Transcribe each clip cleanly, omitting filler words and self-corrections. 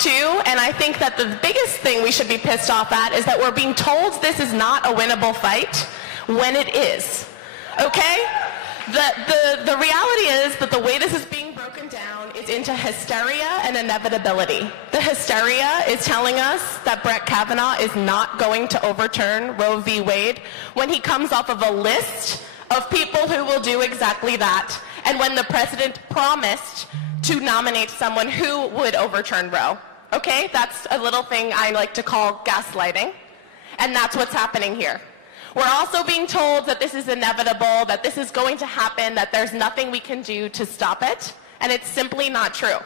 too, and I think that the biggest thing we should be pissed off at is that we're being told this is not a winnable fight when it is. Okay? The reality is that the way this is being broken down is into hysteria and inevitability. The hysteria is telling us that Brett Kavanaugh is not going to overturn Roe v. Wade when he comes off of a list of people who will do exactly that, and when the president promised to nominate someone who would overturn Roe. Okay? That's a little thing I like to call gaslighting, and that's what's happening here. We're also being told that this is inevitable, that this is going to happen, that there's nothing we can do to stop it, and it's simply not true.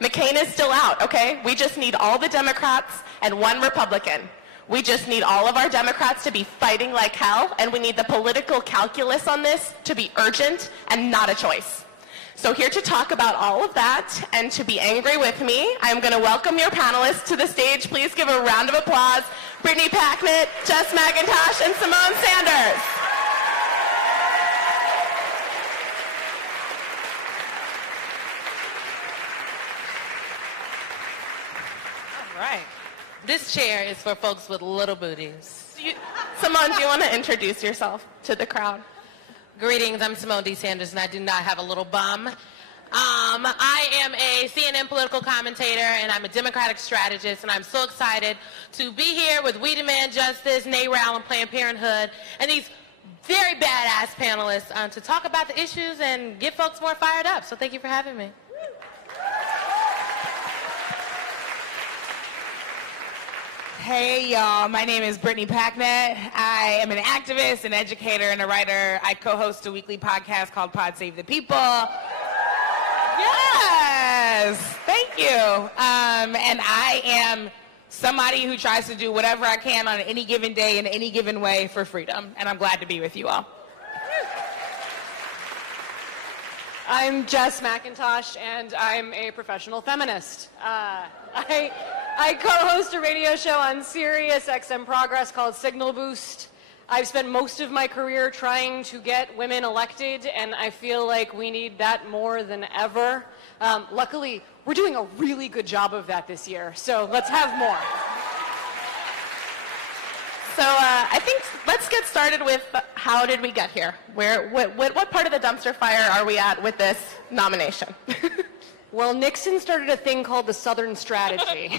McCain is still out, okay? We just need all the Democrats and one Republican. We just need all of our Democrats to be fighting like hell, and we need the political calculus on this to be urgent and not a choice. So here to talk about all of that and to be angry with me, I'm going to welcome your panelists to the stage. Please give a round of applause. Brittany Packnett, Jess McIntosh, and Simone Sanders. All right. This chair is for folks with little booties. Simone, do you want to introduce yourself to the crowd? Greetings, I'm Simone D. Sanders, and I do not have a little bum. I am a CNN political commentator, and I'm a Democratic strategist, and I'm so excited to be here with We Demand Justice, NARAL, and Planned Parenthood, and these very badass panelists to talk about the issues and get folks more fired up. So thank you for having me. Hey, y'all. My name is Brittany Packnett. I am an activist, an educator, and a writer. I co-host a weekly podcast called Pod Save the People. Yes! Thank you. And I am somebody who tries to do whatever I can on any given day in any given way for freedom. And I'm glad to be with you all. I'm Jess McIntosh, and I'm a professional feminist. I co-host a radio show on Sirius XM Progress called Signal Boost. I've spent most of my career trying to get women elected, and I feel like we need that more than ever. Luckily, we're doing a really good job of that this year, so let's have more. So I think let's get started with how did we get here? What part of the dumpster fire are we at with this nomination? Well, Nixon started a thing called the Southern Strategy.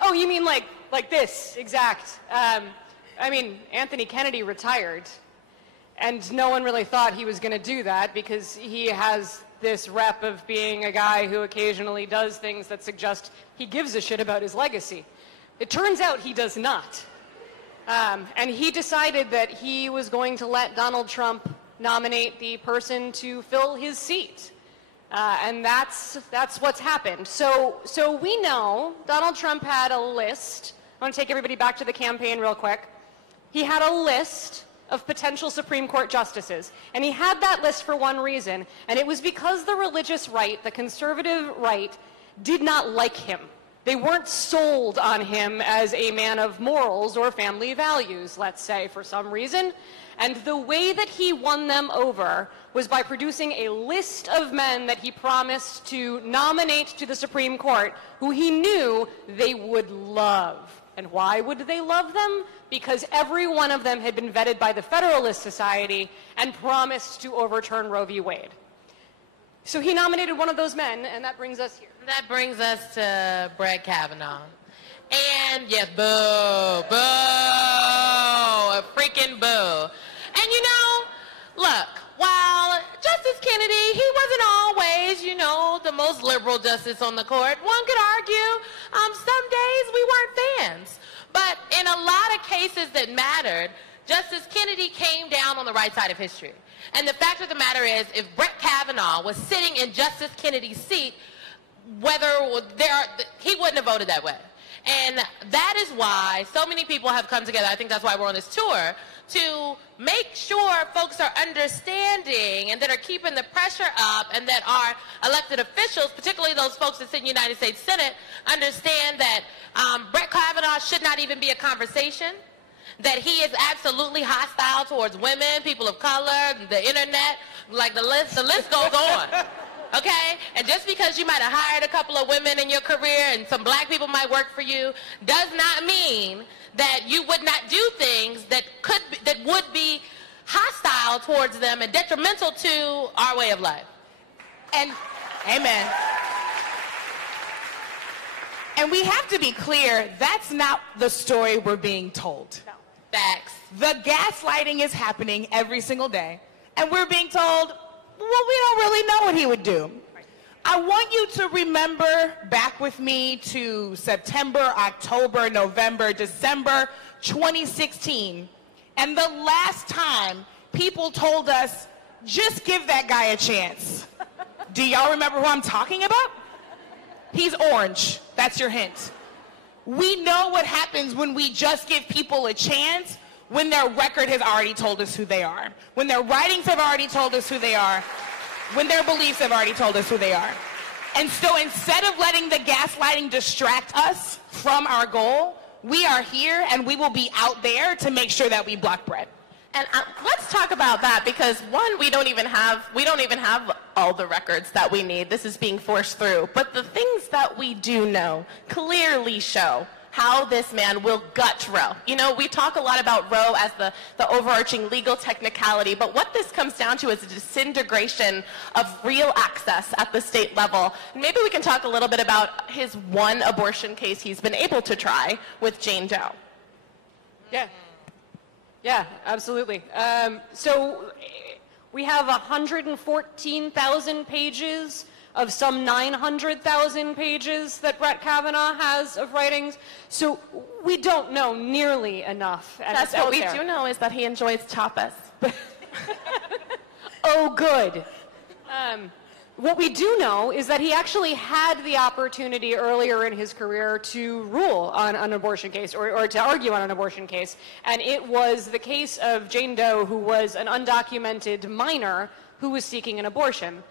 Oh, you mean like this, exact. I mean, Anthony Kennedy retired, and no one really thought he was going to do that because he has this rep of being a guy who occasionally does things that suggest he gives a shit about his legacy. It turns out he does not. And he decided that he was going to let Donald Trump nominate the person to fill his seat. And that's what's happened. So we know Donald Trump had a list. I want to take everybody back to the campaign real quick. He had a list of potential Supreme Court justices. And he had that list for one reason, and it was because the religious right, the conservative right, did not like him. They weren't sold on him as a man of morals or family values, let's say, for some reason. And the way that he won them over was by producing a list of men that he promised to nominate to the Supreme Court who he knew they would love. And why would they love them? Because every one of them had been vetted by the Federalist Society and promised to overturn Roe v. Wade. So he nominated one of those men, and that brings us here. That brings us to Brett Kavanaugh. And yes, boo, boo, a freaking boo. And you know, look, while Justice Kennedy, he wasn't always, you know, the most liberal justice on the court. One could argue some days we weren't fans. But in a lot of cases that mattered, Justice Kennedy came down on the right side of history. And the fact of the matter is, if Brett Kavanaugh was sitting in Justice Kennedy's seat, he wouldn't have voted that way. And that is why so many people have come together. I think that's why we're on this tour, to make sure folks are understanding and that are keeping the pressure up, and that our elected officials, particularly those folks that sit in the United States Senate, understand that Brett Kavanaugh should not even be a conversation, that he is absolutely hostile towards women, people of color, the internet, like the list goes on. Okay? And just because you might have hired a couple of women in your career and some black people might work for you does not mean that you would not do things that would be hostile towards them and detrimental to our way of life. And amen. And we have to be clear, that's not the story we're being told. No. Facts. The gaslighting is happening every single day, and we're being told, well, we don't really know what he would do. I want you to remember back with me to September, October, November, December 2016, and the last time people told us, just give that guy a chance. Do y'all remember who I'm talking about? He's orange. That's your hint. We know what happens when we just give people a chance, when their record has already told us who they are, when their writings have already told us who they are, when their beliefs have already told us who they are. And so instead of letting the gaslighting distract us from our goal, we are here and we will be out there to make sure that we block Brett. And let's talk about that, because one, we don't even have all the records that we need. This is being forced through. But the things that we do know clearly show how this man will gut Roe. You know, we talk a lot about Roe as the overarching legal technicality, but what this comes down to is a disintegration of real access at the state level. Maybe we can talk a little bit about his one abortion case he's been able to try with Jane Doe. Yeah, absolutely. So we have 114,000 pages of some 900,000 pages that Brett Kavanaugh has of writings. So we don't know nearly enough. And that's what we do know, is that he enjoys tapas. Oh, good. What we do know is that he actually had the opportunity earlier in his career to rule on an abortion case, or to argue on an abortion case. And it was the case of Jane Doe, who was an undocumented minor who was seeking an abortion.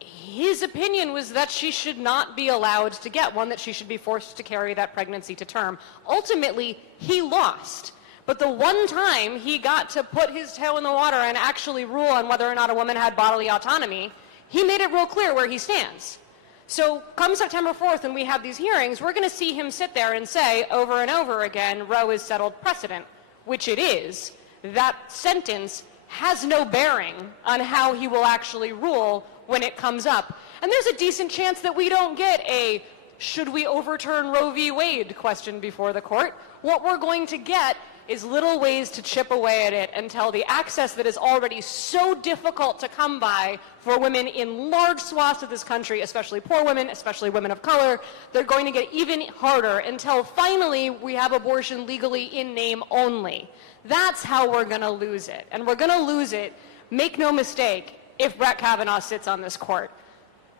His opinion was that she should not be allowed to get one, that she should be forced to carry that pregnancy to term. Ultimately, he lost. But the one time he got to put his toe in the water and actually rule on whether or not a woman had bodily autonomy, he made it real clear where he stands. So come September 4th, when we have these hearings, we're going to see him sit there and say over and over again, Roe is settled precedent, which it is. That sentence has no bearing on how he will actually rule when it comes up. And there's a decent chance that we don't get a should we overturn Roe v. Wade question before the court. What we're going to get is little ways to chip away at it until the access that is already so difficult to come by for women in large swaths of this country, especially poor women, especially women of color, they're going to get even harder until finally we have abortion legally in name only. That's how we're going to lose it. And we're going to lose it, make no mistake, if Brett Kavanaugh sits on this court.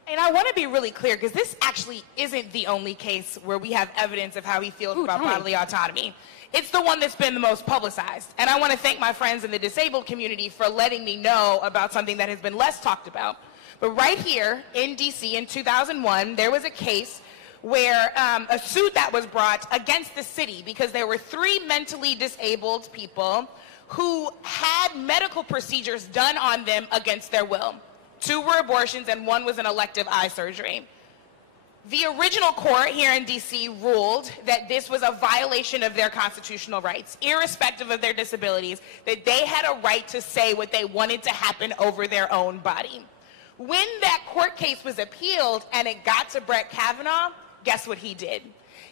And I want to be really clear, because this actually isn't the only case where we have evidence of how he feels about bodily autonomy. It's the one that's been the most publicized. And I want to thank my friends in the disabled community for letting me know about something that has been less talked about. But right here in D.C. in 2001, there was a case where a suit that was brought against the city because there were 3 mentally disabled people who had medical procedures done on them against their will. 2 were abortions and 1 was an elective eye surgery. The original court here in D.C. ruled that this was a violation of their constitutional rights, irrespective of their disabilities, that they had a right to say what they wanted to happen over their own body. When that court case was appealed and it got to Brett Kavanaugh, guess what he did?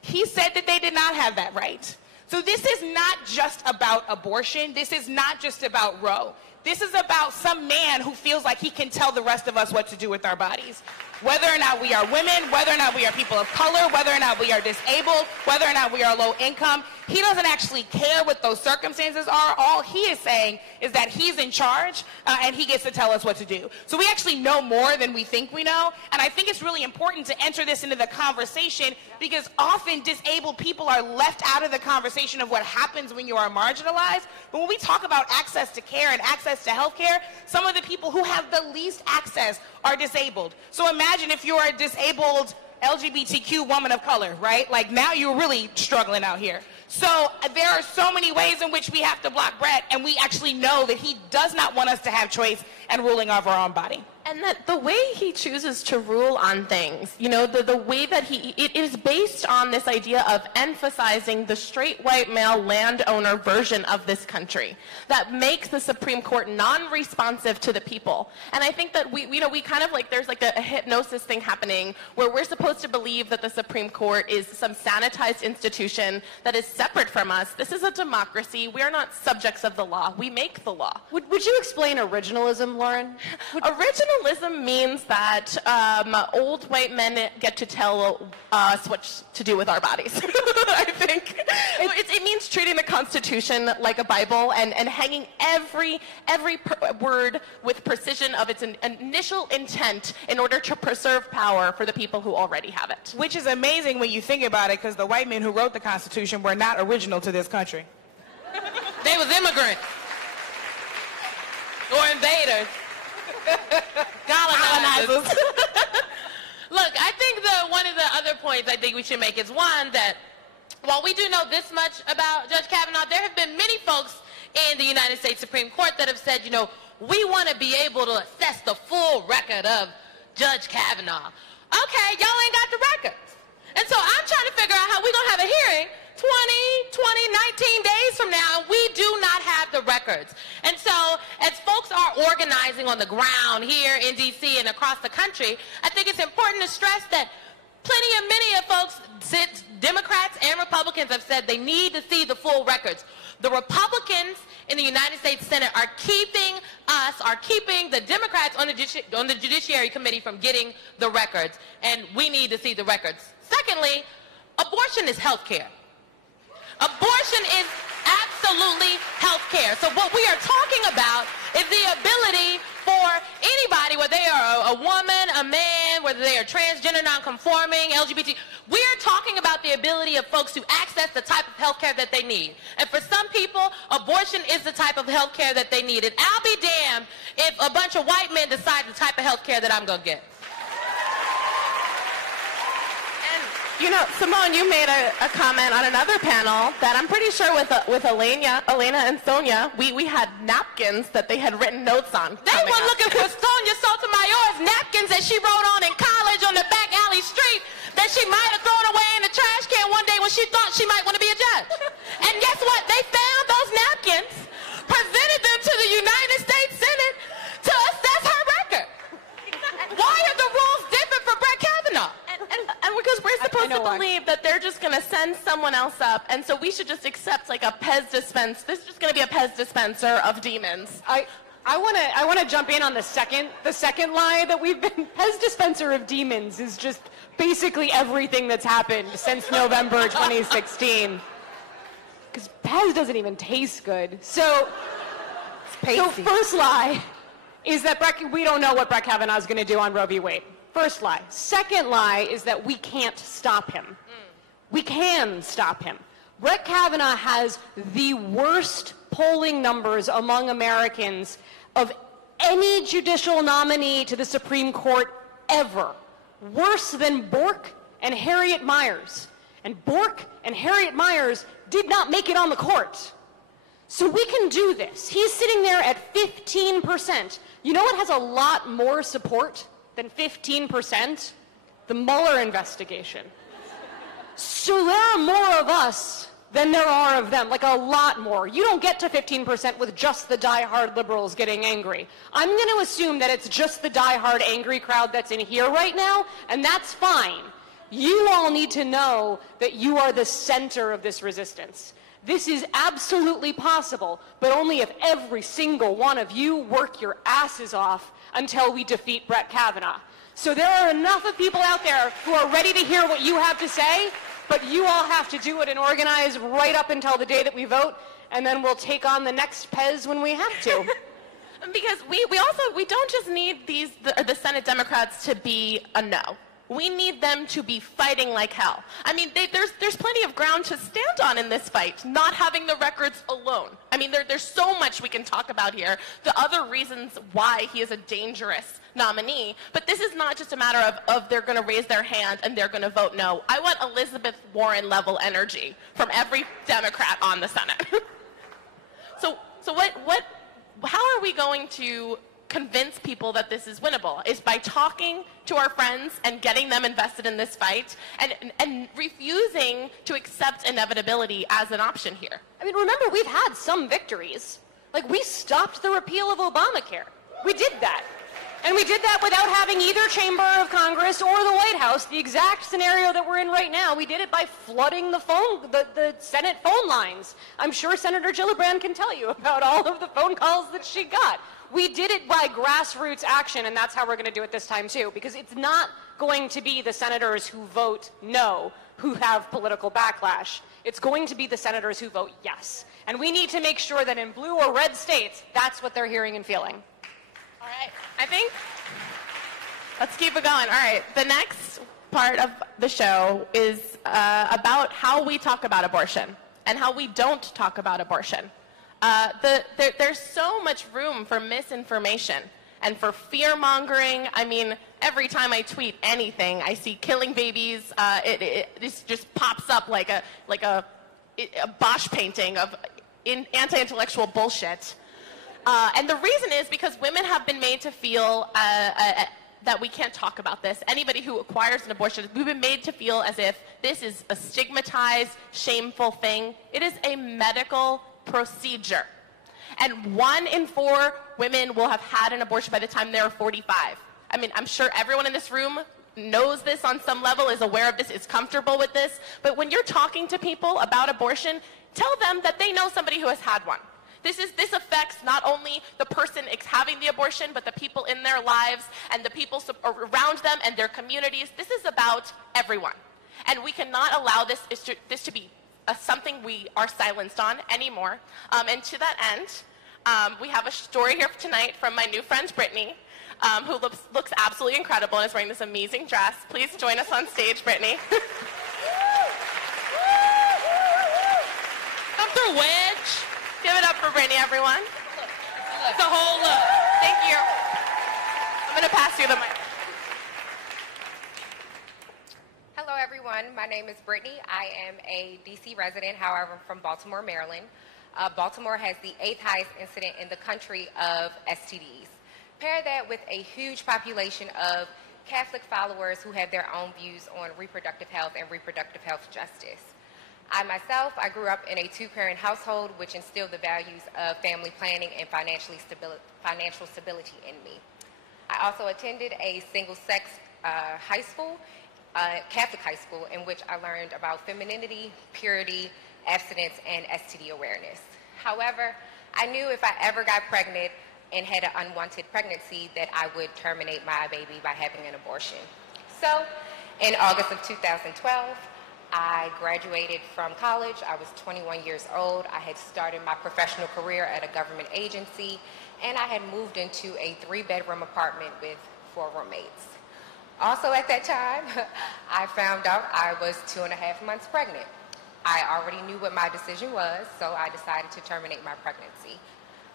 He said that they did not have that right. So this is not just about abortion. This is not just about Roe. This is about some man who feels like he can tell the rest of us what to do with our bodies. Whether or not we are women, whether or not we are people of color, whether or not we are disabled, whether or not we are low income, he doesn't actually care what those circumstances are. All he is saying is that he's in charge and he gets to tell us what to do. So we actually know more than we think we know. And I think it's really important to enter this into the conversation, because often disabled people are left out of the conversation of what happens when you are marginalized. But when we talk about access to care and access to health care, some of the people who have the least access are disabled. So imagine if you're a disabled LGBTQ woman of color, right? Like, now you're really struggling out here. So there are so many ways in which we have to block Brett, and we actually know that he does not want us to have choice and ruling over our own body. And that the way he chooses to rule on things, you know, the way that it is based on this idea of emphasizing the straight white male landowner version of this country that makes the Supreme Court non-responsive to the people. And I think that we kind of like, there's like a hypnosis thing happening where we're supposed to believe that the Supreme Court is some sanitized institution that is separate from us. This is a democracy. We are not subjects of the law. We make the law. Would you explain originalism, Lauren? Originalism means that old white men get to tell us what to do with our bodies. I think it means treating the Constitution like a Bible and hanging every word with precision of its initial intent in order to preserve power for the people who already have it. Which is amazing when you think about it, because the white men who wrote the Constitution were not original to this country. They was immigrants or invaders. Colonizers. Look, I think one of the other points I think we should make is one that while we do know this much about Judge Kavanaugh, there have been many folks in the United States Supreme Court that have said, you know, we want to be able to assess the full record of Judge Kavanaugh. Okay, y'all ain't got the records. And so I'm trying to figure out how we're going to have a hearing 19 days from now, and we do not have the records. And so as folks are organizing on the ground here in D.C. and across the country, I think it's important to stress that many of folks, Democrats and Republicans, have said they need to see the full records. The Republicans in the United States Senate are keeping the Democrats on the Judiciary Committee from getting the records, and we need to see the records. Secondly, abortion is health care. Abortion is absolutely health care. So what we are talking about is the ability for anybody, whether they are a woman, a man, whether they are transgender, non-conforming, LGBT, we are talking about the ability of folks to access the type of health care that they need. And for some people, abortion is the type of health care that they need. And I'll be damned if a bunch of white men decide the type of health care that I'm going to get. You know, Simone, you made a comment on another panel that I'm pretty sure with Elena and Sonia, we had napkins that they had written notes on. They were looking for Sonia Sotomayor's napkins that she wrote on in college on the back alley street that she might have thrown away in the trash can one day when she thought she might want to be a judge. And guess what? They found those napkins, presented them to the United States Senate to assess her record. Why are the rules different for Brett Kavanaugh? And because we're supposed to believe that they're just going to send someone else up, and so we should just accept like a Pez dispense. This is just going to be a Pez dispenser of demons. I want to jump in on the second lie that we've been. Pez dispenser of demons is just basically everything that's happened since November 2016. Because Pez doesn't even taste good. So first lie is that we don't know what Brett Kavanaugh is going to do on Roe v. Wade. First lie. Second lie is that we can't stop him. We can stop him. Brett Kavanaugh has the worst polling numbers among Americans of any judicial nominee to the Supreme Court ever. Worse than Bork and Harriet Miers. And Bork and Harriet Miers did not make it on the court. So we can do this. He's sitting there at 15%. You know what has a lot more support than 15%? The Mueller investigation. So there are more of us than there are of them, like a lot more. You don't get to 15% with just the diehard liberals getting angry. I'm going to assume that it's just the diehard angry crowd that's in here right now, and that's fine. You all need to know that you are the center of this resistance. This is absolutely possible, but only if every single one of you work your asses off until we defeat Brett Kavanaugh. So there are enough of people out there who are ready to hear what you have to say, but you all have to do it and organize right up until the day that we vote, and then we'll take on the next Pez when we have to. Because we don't just need the Senate Democrats to be a no. We need them to be fighting like hell. I mean, there's plenty of ground to stand on in this fight, not having the records alone. I mean, there's so much we can talk about here, the other reasons why he is a dangerous nominee, but this is not just a matter of they're going to raise their hand and they're going to vote no. I want Elizabeth Warren level energy from every Democrat on the Senate. So how are we going to convince people that this is winnable is by talking to our friends and getting them invested in this fight and refusing to accept inevitability as an option here. I mean, remember, we've had some victories. Like, we stopped the repeal of Obamacare. We did that. And we did that without having either chamber of Congress or the White House, the exact scenario that we're in right now. We did it by flooding the Senate phone lines. I'm sure Senator Gillibrand can tell you about all of the phone calls that she got. We did it by grassroots action, and that's how we're going to do it this time, too, because it's not going to be the senators who vote no who have political backlash. It's going to be the senators who vote yes. And we need to make sure that in blue or red states, that's what they're hearing and feeling. All right, I think, let's keep it going. All right, the next part of the show is about how we talk about abortion and how we don't talk about abortion. There's so much room for misinformation and for fear-mongering. I mean, every time I tweet anything, I see killing babies. This just pops up like a Bosch painting of anti-intellectual bullshit. And the reason is because women have been made to feel that we can't talk about this. Anybody who acquires an abortion, we've been made to feel as if this is a stigmatized, shameful thing. It is a medical procedure. And 1 in 4 women will have had an abortion by the time they're 45. I mean, I'm sure everyone in this room knows this on some level, is aware of this, is comfortable with this. But when you're talking to people about abortion, tell them that they know somebody who has had one. This affects not only the person having the abortion, but the people in their lives and the people around them and their communities. This is about everyone. And we cannot allow this to be something we are silenced on anymore. And to that end, we have a story here tonight from my new friend, Brittany, who looks absolutely incredible and is wearing this amazing dress. Please join us on stage, Brittany. Come through, Wedge. Give it up for Brittany, everyone. It's a whole look. Thank you. I'm going to pass you the mic. Hello, everyone. My name is Brittany. I am a D.C. resident, however, I'm from Baltimore, Maryland. Baltimore has the 8th highest incident in the country of STDs. Pair that with a huge population of Catholic followers who have their own views on reproductive health and reproductive health justice. I grew up in a 2-parent household, which instilled the values of family planning and financial stability in me. I also attended a single-sex high school, Catholic high school, in which I learned about femininity, purity, abstinence, and STD awareness. However, I knew if I ever got pregnant and had an unwanted pregnancy that I would terminate my baby by having an abortion. So, in August of 2012, I graduated from college. I was 21 years old. I had started my professional career at a government agency, and I had moved into a 3-bedroom apartment with 4 roommates. Also at that time, I found out I was 2.5 months pregnant. I already knew what my decision was, so I decided to terminate my pregnancy.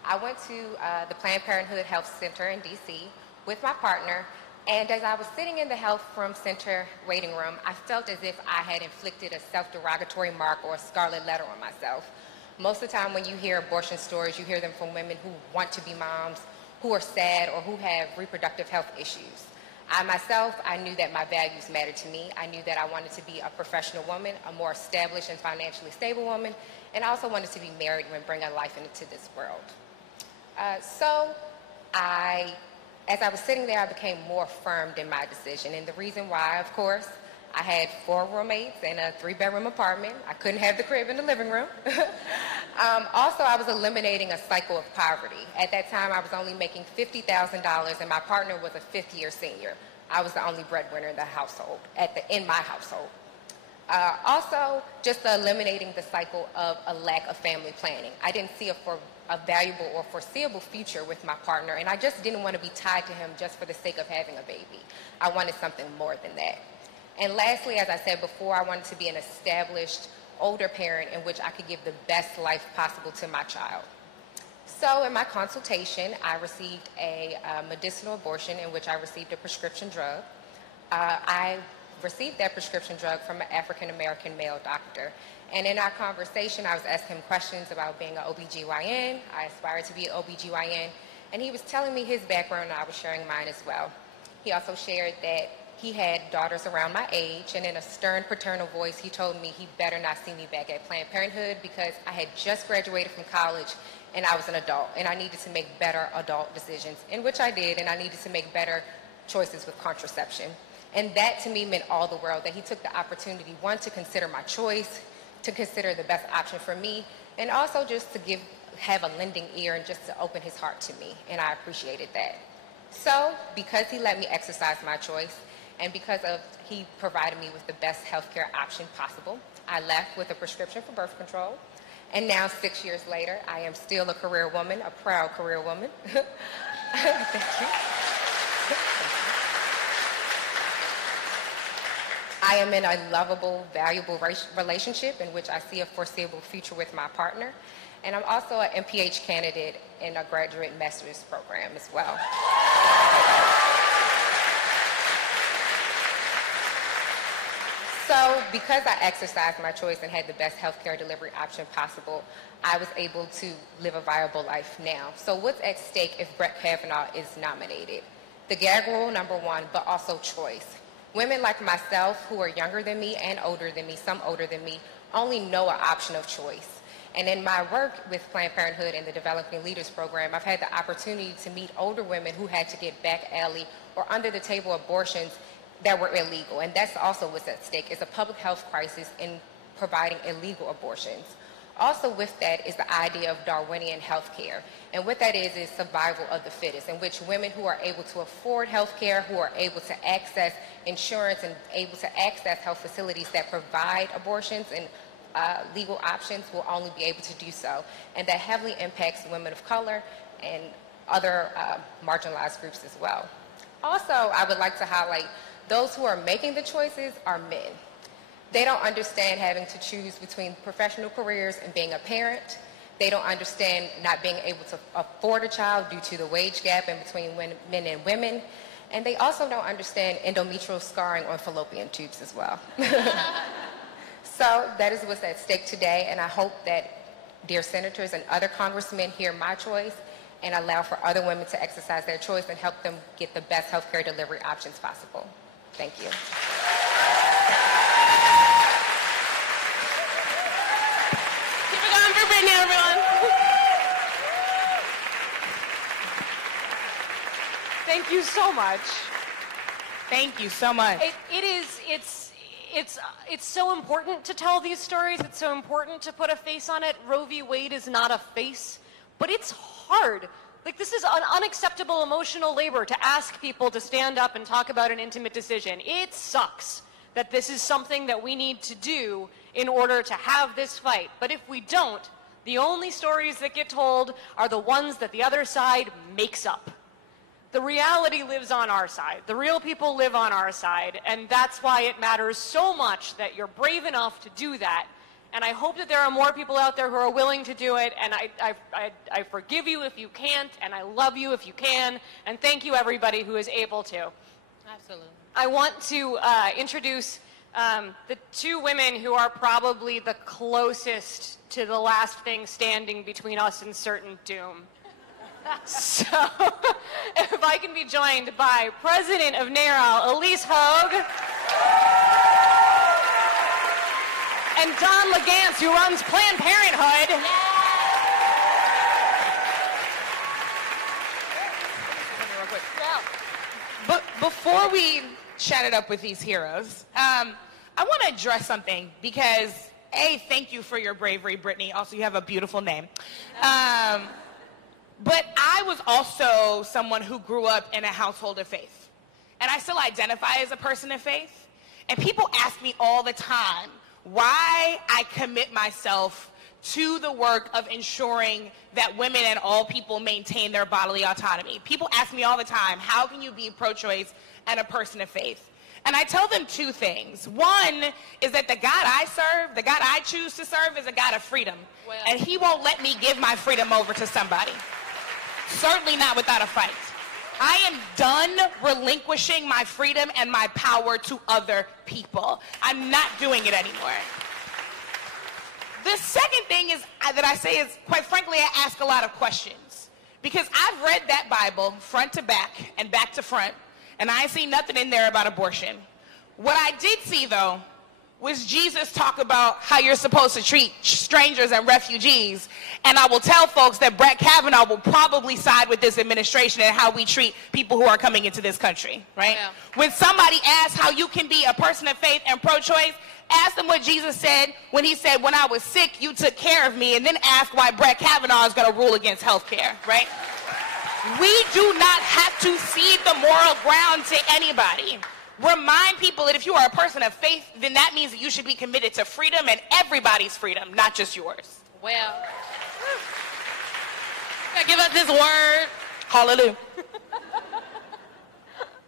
I went to the Planned Parenthood Health Center in D.C. with my partner, and as I was sitting in the Health Room Center waiting room, I felt as if I had inflicted a self-derogatory mark or a scarlet letter on myself. Most of the time when you hear abortion stories, you hear them from women who want to be moms, who are sad, or who have reproductive health issues. I knew that my values mattered to me. I knew that I wanted to be a professional woman, a more established and financially stable woman, and I also wanted to be married and bring a life into this world. As I was sitting there, I became more firm in my decision. And the reason why, of course, I had 4 roommates in a 3-bedroom apartment. I couldn't have the crib in the living room. Also, I was eliminating a cycle of poverty. At that time, I was only making $50,000, and my partner was a 5th-year senior. I was the only breadwinner in the household, in my household. Also, just eliminating the cycle of a lack of family planning. I didn't see a valuable or foreseeable future with my partner, and I just didn't want to be tied to him just for the sake of having a baby. I wanted something more than that. And lastly, as I said before, I wanted to be an established, older parent in which I could give the best life possible to my child. So in my consultation, I received a medicinal abortion in which I received a prescription drug. I received that prescription drug from an African-American male doctor. And in our conversation, I was asking him questions about being an OBGYN. I aspired to be an OBGYN. And he was telling me his background, and I was sharing mine as well. He also shared that he had daughters around my age, and in a stern paternal voice, he told me he better not see me back at Planned Parenthood because I had just graduated from college and I was an adult, and I needed to make better adult decisions, in which I did, and I needed to make better choices with contraception. And that to me meant all the world, that he took the opportunity, one, to consider my choice, to consider the best option for me, and also just to have a lending ear and just to open his heart to me, and I appreciated that. So, because he let me exercise my choice, and because he provided me with the best healthcare option possible, I left with a prescription for birth control. And now, 6 years later, I am still a career woman, a proud career woman. Thank you. I am in a lovable, valuable relationship in which I see a foreseeable future with my partner. And I'm also an MPH candidate in a graduate master's program as well. So because I exercised my choice and had the best healthcare delivery option possible, I was able to live a viable life now. So what's at stake if Brett Kavanaugh is nominated? The gag rule, number one, but also choice. Women like myself who are younger than me and older than me, some older than me, only know an option of choice. And in my work with Planned Parenthood and the Developing Leaders Program, I've had the opportunity to meet older women who had to get back alley or under the table abortions that were illegal. And that's also what's at stake, is a public health crisis in providing illegal abortions. Also with that is the idea of Darwinian health care. And what that is survival of the fittest, in which women who are able to afford health care, who are able to access insurance and able to access health facilities that provide abortions and legal options will only be able to do so. And that heavily impacts women of color and other marginalized groups as well. Also, I would like to highlight those who are making the choices are men. They don't understand having to choose between professional careers and being a parent. They don't understand not being able to afford a child due to the wage gap in between men and women. And they also don't understand endometrial scarring on fallopian tubes as well. So that is what's at stake today, and I hope that dear senators and other congressmen hear my choice and allow for other women to exercise their choice and help them get the best healthcare delivery options possible. Thank you. Keep it going for Brittany, everyone. Thank you so much. Thank you so much. It's so important to tell these stories. It's so important to put a face on it. Roe v. Wade is not a face, but it's hard. Like, this is an unacceptable emotional labor to ask people to stand up and talk about an intimate decision. It sucks that this is something that we need to do in order to have this fight. But if we don't, the only stories that get told are the ones that the other side makes up. The reality lives on our side. The real people live on our side, and that's why it matters so much that you're brave enough to do that. And I hope that there are more people out there who are willing to do it, and I forgive you if you can't, and I love you if you can, and thank you everybody who is able to. Absolutely. I want to introduce the two women who are probably the closest to the last thing standing between us and certain doom. So, if I can be joined by President of NARAL, Elise Hogue, and Don Legance, who runs Planned Parenthood. But before we chat it up with these heroes, I want to address something because, A, thank you for your bravery, Brittany. Also, you have a beautiful name. But I was also someone who grew up in a household of faith. And I still identify as a person of faith. And people ask me all the time why I commit myself to the work of ensuring that women and all people maintain their bodily autonomy. People ask me all the time, how can you be pro-choice and a person of faith? And I tell them two things. One is that the God I serve, the God I choose to serve, is a God of freedom. Well, and he won't let me give my freedom over to somebody. Certainly not without a fight. I am done relinquishing my freedom and my power to other people. I'm not doing it anymore. The second thing is that I say is, quite frankly, I ask a lot of questions. Because I've read that Bible front to back and back to front, and I ain't seen nothing in there about abortion. What I did see, though, was Jesus talk about how you're supposed to treat strangers and refugees. And I will tell folks that Brett Kavanaugh will probably side with this administration and how we treat people who are coming into this country, right? Yeah. When somebody asks how you can be a person of faith and pro-choice, ask them what Jesus said when he said, when I was sick, you took care of me, and then ask why Brett Kavanaugh is going to rule against health care, right? We do not have to cede the moral ground to anybody. Remind people that if you are a person of faith, then that means that you should be committed to freedom and everybody's freedom, not just yours. Well, give us this word. Hallelujah.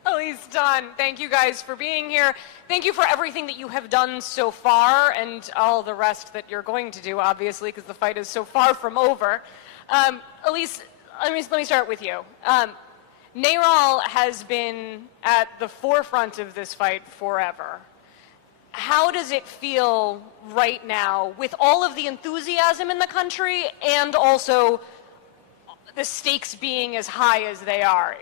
Elise, Don, thank you guys for being here. Thank you for everything that you have done so far and all the rest that you're going to do, obviously, because the fight is so far from over. Elise, let me start with you. NARAL has been at the forefront of this fight forever. How does it feel right now with all of the enthusiasm in the country and also the stakes being as high as they are?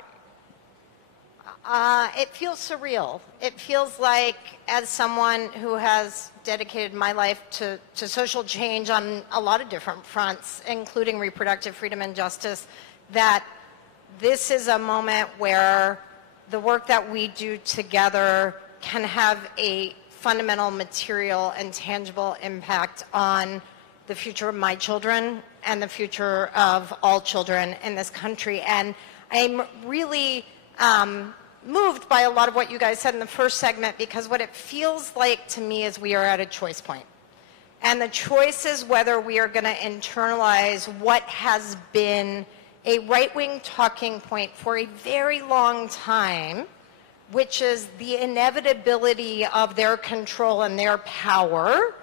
It feels surreal. It feels like, as someone who has dedicated my life to social change on a lot of different fronts, including reproductive freedom and justice, that this is a moment where the work that we do together can have a fundamental material and tangible impact on the future of my children and the future of all children in this country. And I'm really moved by a lot of what you guys said in the first segment, because what it feels like to me is we are at a choice point. And the choice is whether we are going to internalize what has been a right-wing talking point for a very long time, which is the inevitability of their control and their power,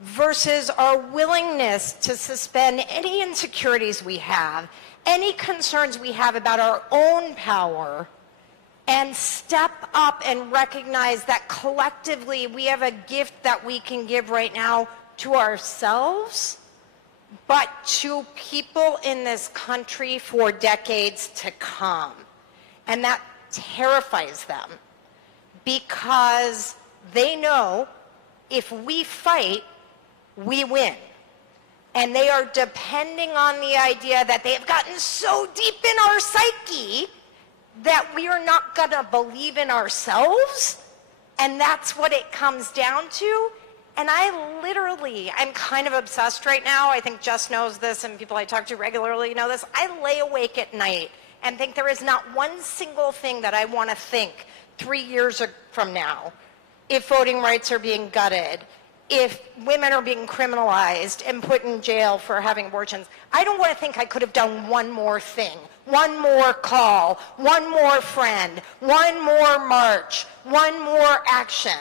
versus our willingness to suspend any insecurities we have, any concerns we have about our own power, and step up and recognize that collectively we have a gift that we can give right now to ourselves, but to people in this country for decades to come. And that terrifies them, because they know if we fight, we win. And they are depending on the idea that they have gotten so deep in our psyche that we are not going to believe in ourselves. And that's what it comes down to. And I'm kind of obsessed right now. I think Jess knows this, and people I talk to regularly know this. I lay awake at night and think there is not one single thing that I want to think 3 years from now, if voting rights are being gutted, if women are being criminalized and put in jail for having abortions. I don't want to think I could have done one more thing, one more call, one more friend, one more march, one more action.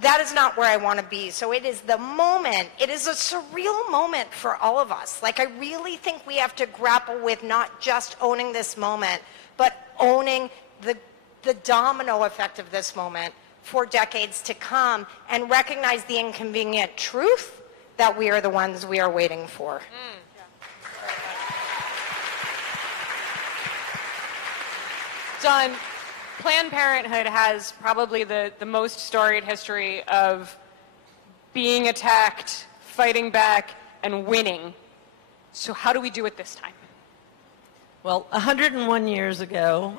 That is not where I want to be. So it is the moment. It is a surreal moment for all of us. Like, I really think we have to grapple with not just owning this moment, but owning the domino effect of this moment for decades to come, and recognize the inconvenient truth that we are the ones we are waiting for. Don, Planned Parenthood has probably the most storied history of being attacked, fighting back, and winning. So how do we do it this time? Well, 101 years ago,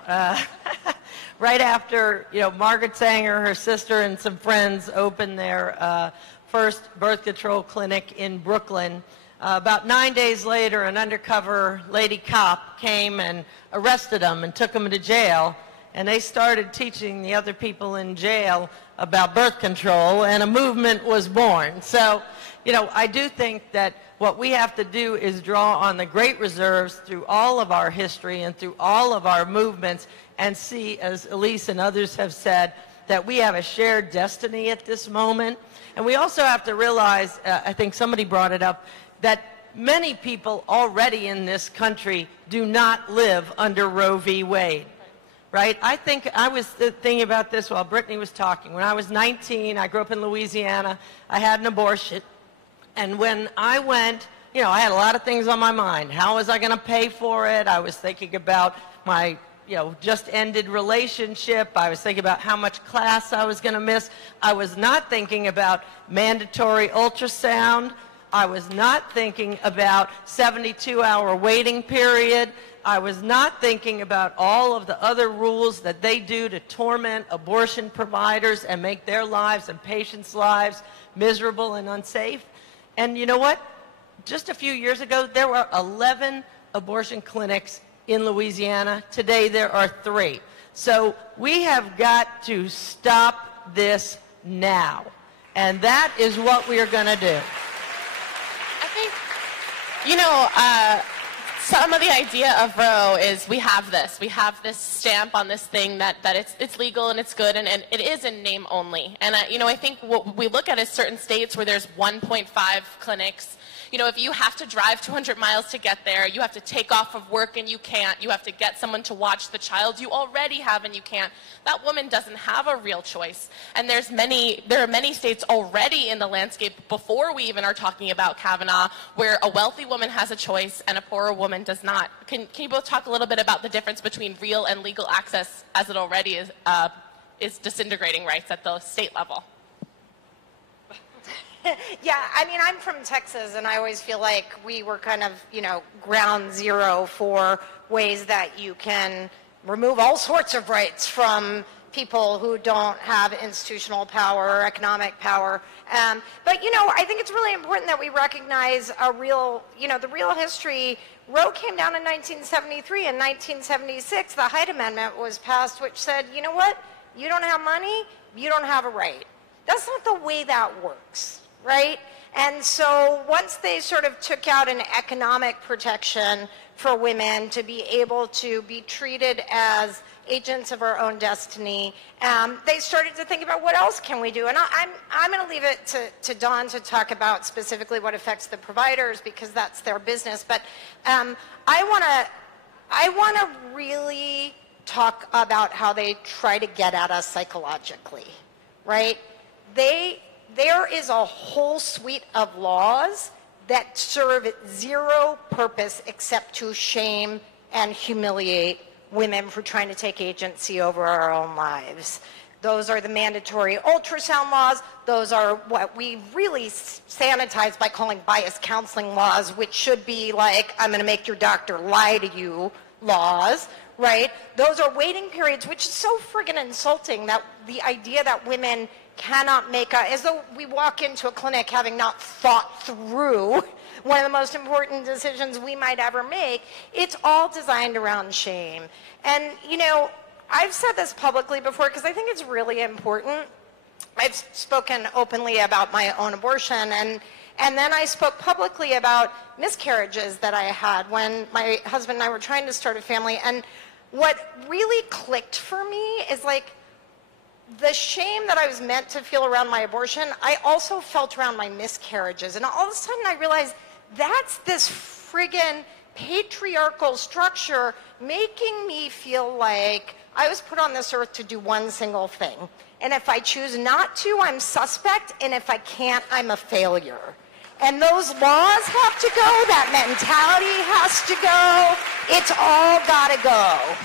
right after, Margaret Sanger, her sister, and some friends opened their first birth control clinic in Brooklyn, about 9 days later, an undercover lady cop came and arrested them and took them to jail. And they started teaching the other people in jail about birth control, and a movement was born. So, I do think that what we have to do is draw on the great reserves through all of our history and through all of our movements, and see, as Elise and others have said, that we have a shared destiny at this moment. And we also have to realize, I think somebody brought it up, that many people already in this country do not live under Roe v. Wade. Right? I think I was thinking about this while Brittany was talking. When I was 19, I grew up in Louisiana. I had an abortion. And when I went I had a lot of things on my mind. How was I going to pay for it? I was thinking about my, just ended relationship. I was thinking about how much class I was going to miss. I was not thinking about mandatory ultrasound. I was not thinking about 72-hour waiting period. I was not thinking about all of the other rules that they do to torment abortion providers and make their lives and patients' lives miserable and unsafe. And you know what? Just a few years ago, there were 11 abortion clinics in Louisiana. Today, there are 3. So we have got to stop this now. And that is what we are going to do. I think, some of the idea of Roe is we have this stamp on this thing that it's legal and it's good, and it is in name only. And I think what we look at is certain states where there's 1.5 clinics. If you have to drive 200 miles to get there, you have to take off of work and you can't, you have to get someone to watch the child you already have and you can't, that woman doesn't have a real choice. And there are many states already in the landscape before we even are talking about Kavanaugh where a wealthy woman has a choice and a poorer woman does not. Can you both talk a little bit about the difference between real and legal access as it already is disintegrating rights at the state level? Yeah, I'm from Texas, and I always feel like we were kind of, ground zero for ways that you can remove all sorts of rights from people who don't have institutional power or economic power. But, I think it's really important that we recognize the real history. Roe came down in 1973. In 1976, the Hyde Amendment was passed, which said, you know what? You don't have money, you don't have a right. That's not the way that works. Right? And so once they sort of took out an economic protection for women to be able to be treated as agents of our own destiny, they started to think about what else can we do. And I'm going to leave it to Dawn to talk about specifically what affects the providers because that's their business. But I want to really talk about how they try to get at us psychologically, right? There is a whole suite of laws that serve zero purpose except to shame and humiliate women for trying to take agency over our own lives. Those are the mandatory ultrasound laws. Those are what we really sanitize by calling bias counseling laws, which should be like, I'm going to make your doctor lie to you laws, right? Those are waiting periods, which is so friggin' insulting, that the idea that women cannot make as though we walk into a clinic having not thought through one of the most important decisions we might ever make. It's all designed around shame. And, I've said this publicly before because I think it's really important. I've spoken openly about my own abortion, and then I spoke publicly about miscarriages that I had when my husband and I were trying to start a family. And what really clicked for me is the shame that I was meant to feel around my abortion, I also felt around my miscarriages. And all of a sudden I realized that's this friggin' patriarchal structure making me feel like I was put on this earth to do one single thing. And if I choose not to, I'm suspect. And if I can't, I'm a failure. And those laws have to go. That mentality has to go. It's all got to go.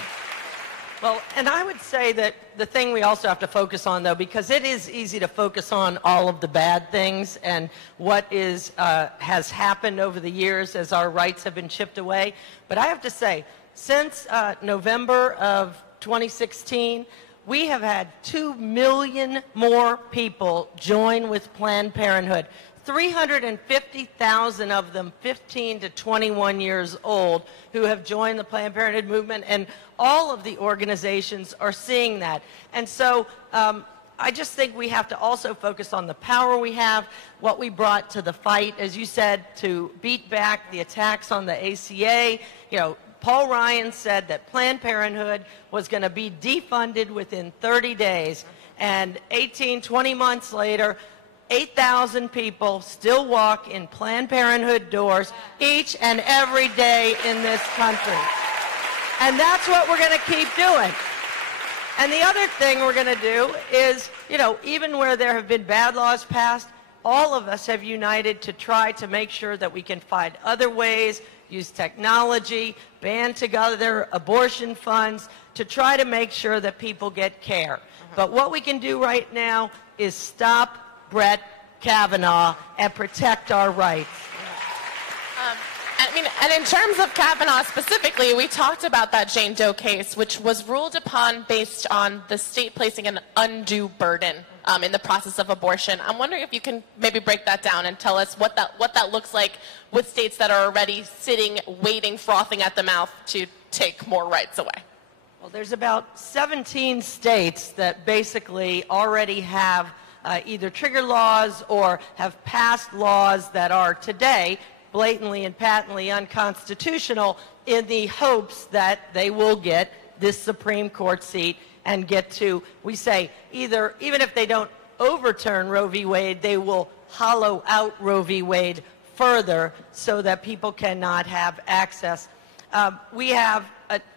Well, and I would say that the thing we also have to focus on, though, because it is easy to focus on all of the bad things and what has happened over the years as our rights have been chipped away. But I have to say, since November of 2016, we have had 2 million more people join with Planned Parenthood. 350,000 of them 15 to 21 years old who have joined the Planned Parenthood movement, and all of the organizations are seeing that. And so I just think we have to also focus on the power we have, what we brought to the fight, as you said, to beat back the attacks on the ACA. Paul Ryan said that Planned Parenthood was going to be defunded within 30 days, and 20 months later, 8,000 people still walk in Planned Parenthood doors each and every day in this country. And that's what we're going to keep doing. And the other thing we're going to do is, even where there have been bad laws passed, all of us have united to try to make sure that we can find other ways, use technology, band together abortion funds to try to make sure that people get care. But what we can do right now is stop Brett Kavanaugh and protect our rights. I mean, and in terms of Kavanaugh specifically, we talked about that Jane Doe case, which was ruled upon based on the state placing an undue burden in the process of abortion. I'm wondering if you can maybe break that down and tell us what that looks like with states that are already sitting, waiting, frothing at the mouth to take more rights away. Well, there's about 17 states that basically already have either trigger laws or have passed laws that are today blatantly and patently unconstitutional in the hopes that they will get this Supreme Court seat and get to, we say, either, even if they don't overturn Roe v. Wade, they will hollow out Roe v. Wade further so that people cannot have access. We have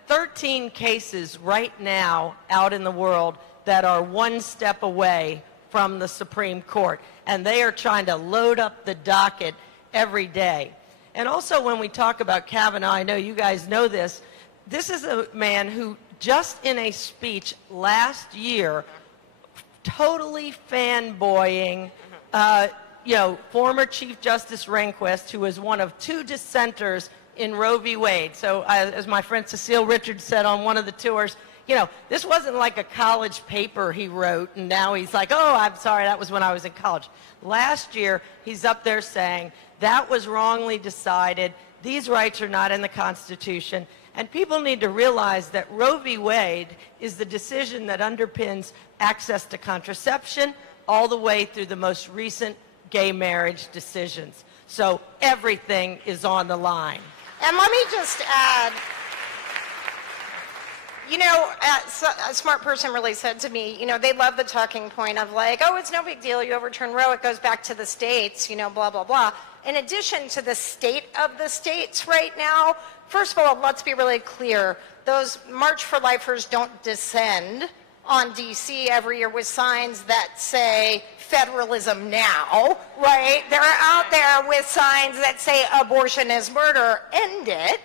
13 cases right now out in the world that are one step away from the Supreme Court, and they are trying to load up the docket every day. And also when we talk about Kavanaugh, I know you guys know this, this is a man who just in a speech last year, totally fanboying, former Chief Justice Rehnquist, who was one of 2 dissenters in Roe v. Wade. So as my friend Cecile Richards said on one of the tours, this wasn't like a college paper he wrote, and now he's like, oh, I'm sorry, that was when I was in college. Last year, he's up there saying, that was wrongly decided, these rights are not in the Constitution, and people need to realize that Roe v. Wade is the decision that underpins access to contraception all the way through the most recent gay marriage decisions. So everything is on the line. And let me just add, a smart person really said to me, they love the talking point of like, oh, it's no big deal, you overturn Roe, it goes back to the states, blah, blah, blah. In addition to the state of the states right now, first of all, let's be really clear, those March for Lifers don't descend on DC every year with signs that say federalism now, right? They're out there with signs that say abortion is murder, end it.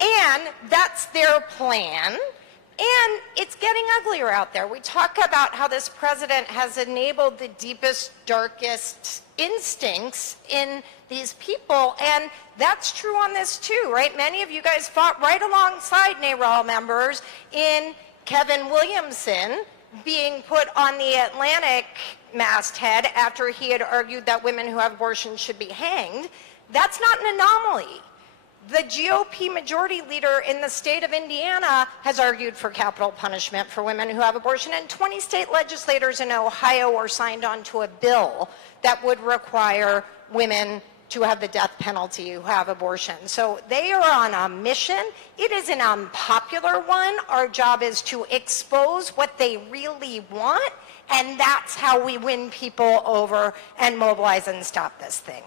And that's their plan. And it's getting uglier out there. We talk about how this president has enabled the deepest, darkest instincts in these people. And that's true on this too, right? Many of you guys fought right alongside NARAL members in Kevin Williamson being put on the Atlantic masthead after he had argued that women who have abortions should be hanged. That's not an anomaly. The GOP majority leader in the state of Indiana has argued for capital punishment for women who have abortion, and 20 state legislators in Ohio are signed on to a bill that would require women to have the death penalty who have abortion. So they are on a mission. It is an unpopular one. Our job is to expose what they really want, and that's how we win people over and mobilize and stop this thing.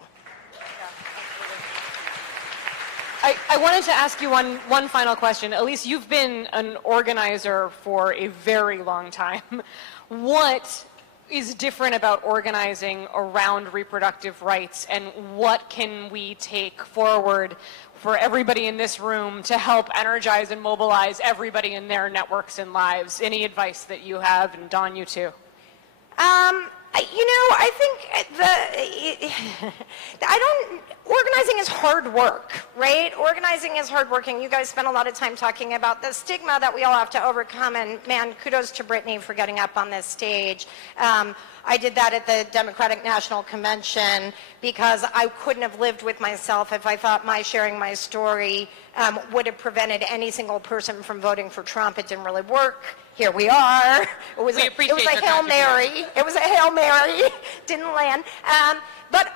I wanted to ask you one final question. Elise, you've been an organizer for a very long time. What is different about organizing around reproductive rights, and what can we take forward for everybody in this room to help energize and mobilize everybody in their networks and lives? Any advice that you have? And Dawn, you too. I think organizing is hard work, right? Organizing is hard work, and you guys spend a lot of time talking about the stigma that we all have to overcome, and man, kudos to Brittany for getting up on this stage. I did that at the Democratic National Convention because I couldn't have lived with myself if I thought my sharing my story would have prevented any single person from voting for Trump. It didn't really work. Here we are. It was a Hail Mary. It was a Hail Mary. Didn't land. But,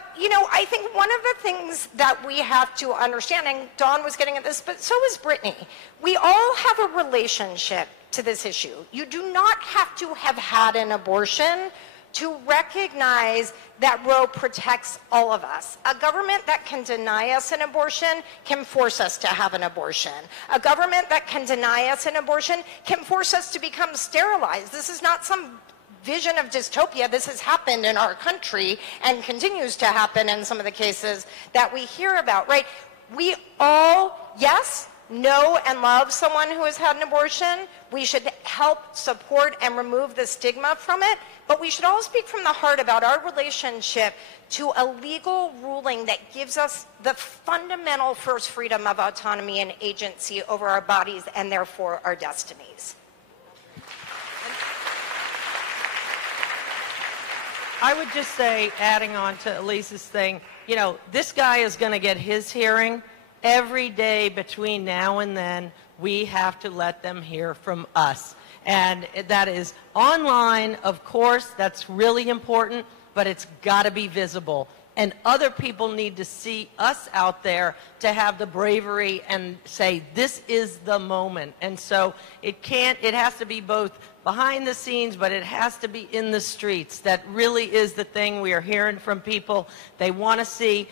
I think one of the things that we have to understand, and Dawn was getting at this, but so is Brittany, we all have a relationship to this issue. You do not have to have had an abortion to recognize that Roe protects all of us. A government that can deny us an abortion can force us to have an abortion. A government that can deny us an abortion can force us to become sterilized. This is not some vision of dystopia. This has happened in our country and continues to happen in some of the cases that we hear about, right? We all, yes, know and love someone who has had an abortion. We should help, support, and remove the stigma from it. But we should all speak from the heart about our relationship to a legal ruling that gives us the fundamental first freedom of autonomy and agency over our bodies and therefore our destinies. I would just say, adding on to Elise's thing, you know, this guy is going to get his hearing. Every day between now and then, we have to let them hear from us. And that is online, of course, that's really important, but it's got to be visible. And other people need to see us out there to have the bravery and say, this is the moment. And so it has to be both behind the scenes, but it has to be in the streets. That really is the thing. We are hearing from people. They want to see,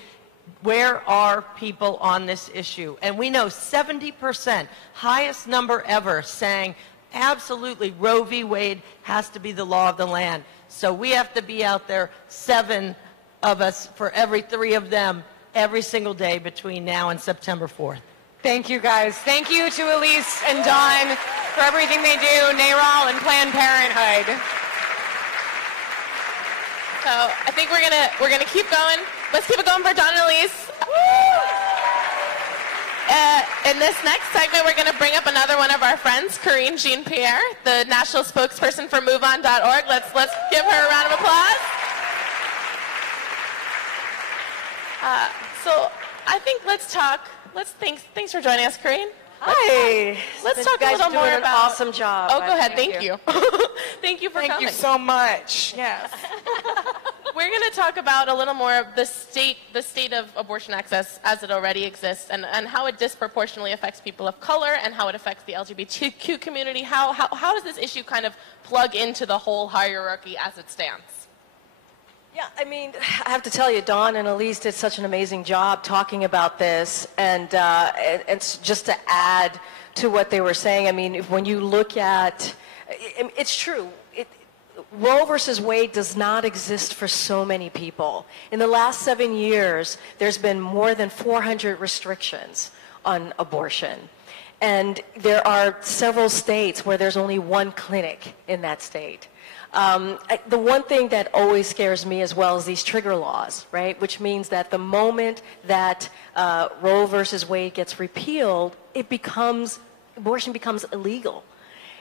where are people on this issue? And we know 70%, highest number ever, saying absolutely Roe v. Wade has to be the law of the land. So we have to be out there, 7 of us for every 3 of them, every single day between now and September 4th. Thank you, guys. Thank you to Elise and Dawn for everything they do, NARAL and Planned Parenthood. So I think we're gonna keep going. Let's keep it going for Dawn and Elise. In this next segment, we're going to bring up another one of our friends, Corinne Jean-Pierre, the national spokesperson for MoveOn.org. Let's give her a round of applause. So I think thanks for joining us, Corinne. Hi. Let's talk a little more about... an awesome job. Oh, go ahead. Thank you. Thank you for coming. Thank you so much. Yes. We're going to talk about a little more of the state of abortion access as it already exists, and how it disproportionately affects people of color, and how it affects the LGBTQ community. How does this issue kind of plug into the whole hierarchy as it stands? Yeah, I mean, I have to tell you, Dawn and Elise did such an amazing job talking about this, and just to add to what they were saying, I mean, when you look at, it's true, Roe versus Wade does not exist for so many people. In the last 7 years, there's been more than 400 restrictions on abortion. And there are several states where there's only one clinic in that state. The one thing that always scares me as well is these trigger laws, right? Which means that the moment that Roe versus Wade gets repealed, abortion becomes illegal.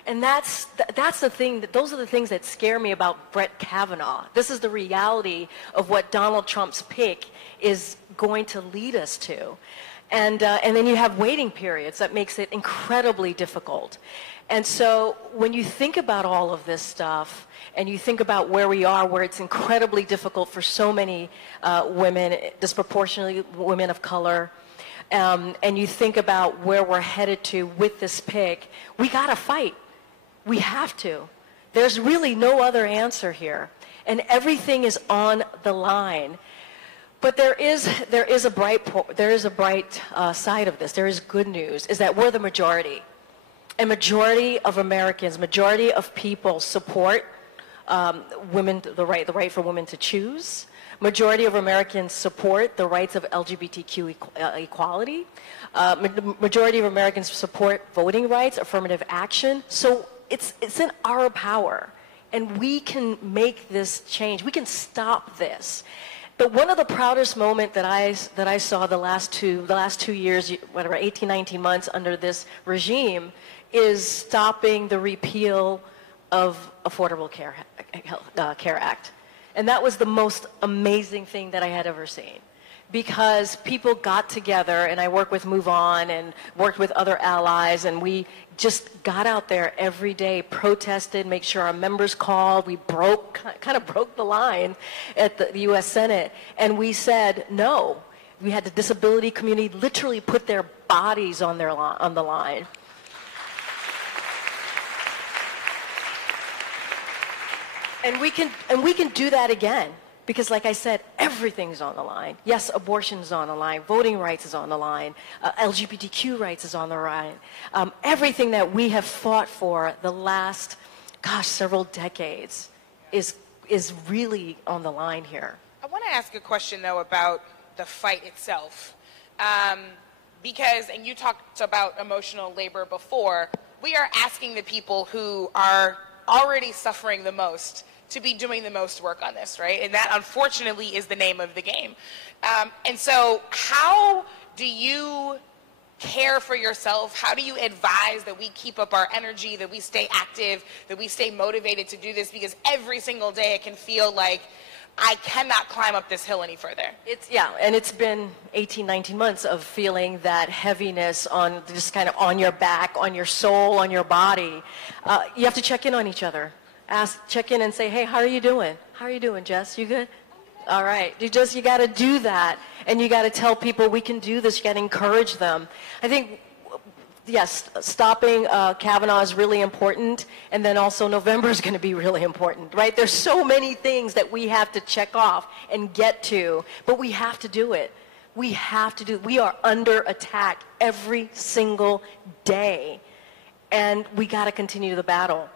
And that's the thing, those are the things that scare me about Brett Kavanaugh. This is the reality of what Donald Trump's pick is going to lead us to. And then you have waiting periods that makes it incredibly difficult. And so when you think about all of this stuff, and you think about where we are, where it's incredibly difficult for so many women, disproportionately women of color, and you think about where we're headed to with this pick, we gotta fight. We have to. There's really no other answer here. And everything is on the line. But there is a bright side of this. There is good news, is that we're the majority. A majority of Americans, majority of people support women, the right for women to choose. Majority of Americans support the rights of LGBTQ equality. Majority of Americans support voting rights, affirmative action. So it's in our power, and we can make this change. We can stop this. But one of the proudest moments that I saw the last 2 years, whatever, 18, 19 months under this regime, is stopping the repeal of Affordable Care Act. And that was the most amazing thing that I had ever seen. Because people got together, and I worked with Move On and worked with other allies, and we just got out there every day, protested, make sure our members called. We kind of broke the line at the U.S. Senate, and we said no. We had the disability community literally put their bodies on the line. And we can do that again. Because like I said, everything's on the line. Yes, abortion is on the line. Voting rights is on the line. LGBTQ rights is on the line. Everything that we have fought for the last, several decades is really on the line here. I want to ask a question, though, about the fight itself. Because, and you talked about emotional labor before, we are asking the people who are already suffering the most to be doing the most work on this, right? And that, unfortunately, is the name of the game. And so how do you care for yourself? How do you advise that we keep up our energy, that we stay active, that we stay motivated to do this? Because every single day it can feel like I cannot climb up this hill any further. And it's been 18, 19 months of feeling that heaviness on just kind of on your back, on your soul, on your body. You have to check in on each other. Check in and say, hey, how are you doing? How are you doing, Jess? You good? All right. You got to do that. And you got to tell people we can do this. You got to encourage them. I think, yes, stopping Kavanaugh is really important. And then also November is going to be really important, right? There's so many things that we have to check off and get to. But we have to do it. We have to do it. We are under attack every single day. And we got to continue the battle.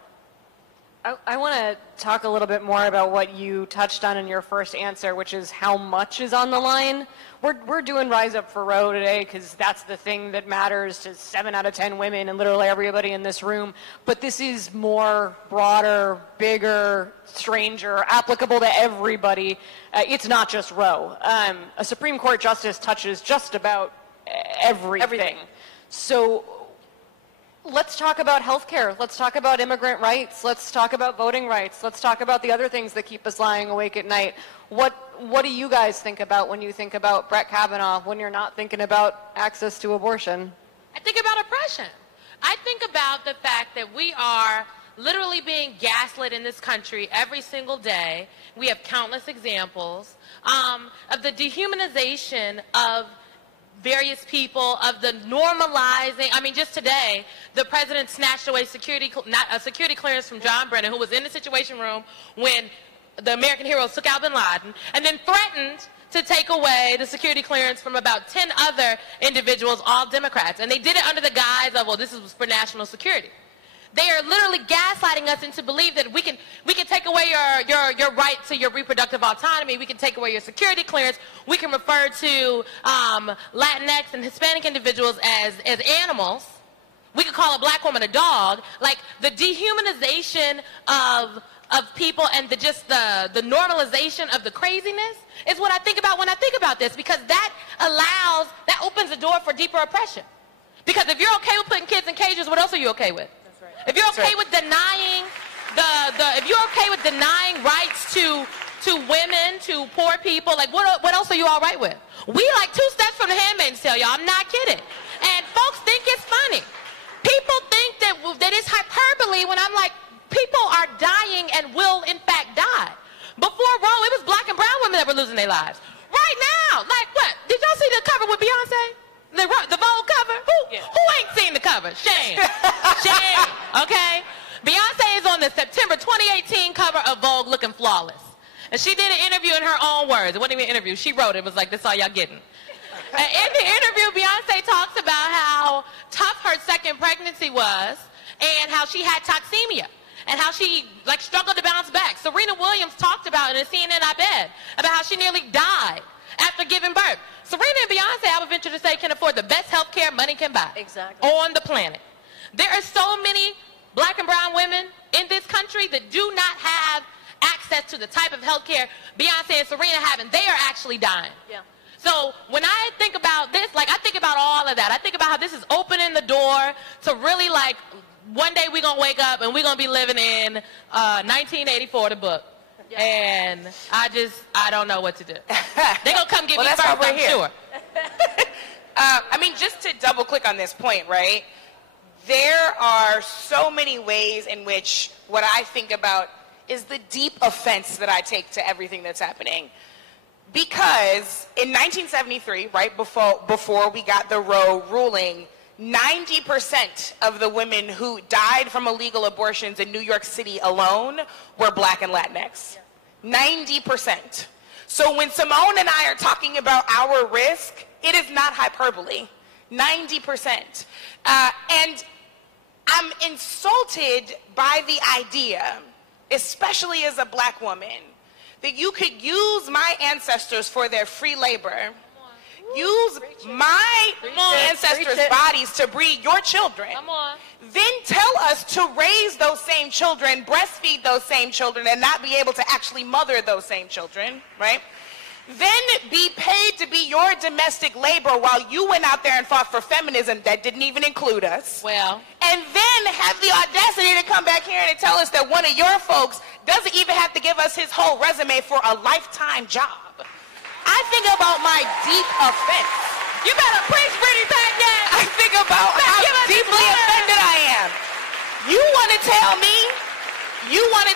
I want to talk a little bit more about what you touched on in your first answer, which is how much is on the line. We're doing Rise Up for Roe today because that's the thing that matters to 7 out of 10 women and literally everybody in this room. But this is more broader, bigger, stranger, applicable to everybody. It's not just Roe. A Supreme Court justice touches just about everything. So let's talk about health care. Let's talk about immigrant rights. Let's talk about voting rights. Let's talk about the other things that keep us lying awake at night. What do you guys think about when you think about Brett Kavanaugh, when you're not thinking about access to abortion? I think about oppression. I think about the fact that we are literally being gaslit in this country every single day. We have countless examples of the dehumanization of various people, of the normalizing. I mean, just today, the president snatched away security clearance from John Brennan, who was in the Situation Room when the American heroes took out bin Laden, and then threatened to take away the security clearance from about 10 other individuals, all Democrats. And they did it under the guise of, well, this is for national security. They are literally gaslighting us into believe that we can take away your right to your reproductive autonomy. We can take away your security clearance. We can refer to Latinx and Hispanic individuals as animals. We could call a black woman a dog. Like the dehumanization of people and the normalization of the craziness is what I think about when I think about this, because that opens the door for deeper oppression. Because if you're okay with putting kids in cages, what else are you okay with? If you're okay with denying if you're okay with denying rights to women, to poor people, like what else are you all right with? We like 2 steps from the Handmaid's Tale, y'all. I'm not kidding. And folks think it's funny. People think that it's hyperbole when I'm like, people are dying and will in fact die. Before Roe, it was black and brown women that were losing their lives. Right now, like what? Did y'all see the cover with Beyonce? The Vogue cover? Who ain't seen the cover? Shame. Shame. Okay? Beyonce is on the September 2018 cover of Vogue looking flawless. And she did an interview in her own words. It wasn't even an interview. She wrote it. It was like, this all y'all getting. And in the interview, Beyonce talks about how tough her second pregnancy was and how she had toxemia and how she struggled to bounce back. Serena Williams talked about in a CNN op-ed about how she nearly died after giving birth. Serena and Beyonce, I would venture to say, can afford the best health care money can buy on the planet. There are so many black and brown women in this country that do not have access to the type of health care Beyonce and Serena have, and they are actually dying. Yeah. So when I think about this, I think about all of that. I think about how this is opening the door to really, one day we're going to wake up and we're going to be living in 1984, the book. Yeah. And I don't know what to do. They're going to come get me first, I'm sure. I mean, just to double click on this point, right? There are so many ways in which what I think about is the deep offense that I take to everything that's happening. Because in 1973, right before we got the Roe ruling, 90% of the women who died from illegal abortions in New York City alone were black and Latinx. 90%. So when Simone and I are talking about our risk, it is not hyperbole. 90%. And I'm insulted by the idea especially as a black woman, that you could use my ancestors for their free labor, use my ancestors' bodies to breed your children, then tell us to raise those same children, breastfeed those same children, and not be able to actually mother those same children, right? Then be paid to be your domestic labor while you went out there and fought for feminism that didn't even include us. Well. And then have the audacity to come back here and tell us that one of your folks doesn't even have to give us his whole resume for a lifetime job. I think about my deep offense. You better preach, Brittany Packnett. I think about how deeply offended I am. You want to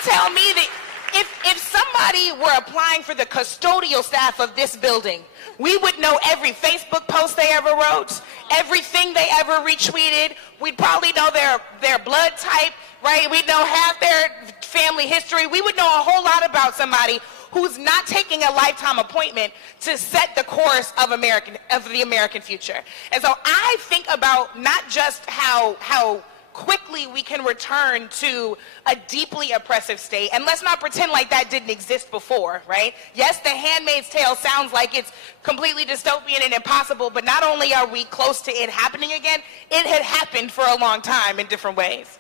tell me that if somebody were applying for the custodial staff of this building, we would know every Facebook post they ever wrote, everything they ever retweeted. We'd probably know their blood type, right? We'd know half their family history. We would know a whole lot about somebody who's not taking a lifetime appointment to set the course of the American future. And so I think about not just how quickly we can return to a deeply oppressive state, and let's not pretend like that didn't exist before, right? Yes, The Handmaid's Tale sounds like it's completely dystopian and impossible, but not only are we close to it happening again, it had happened for a long time in different ways.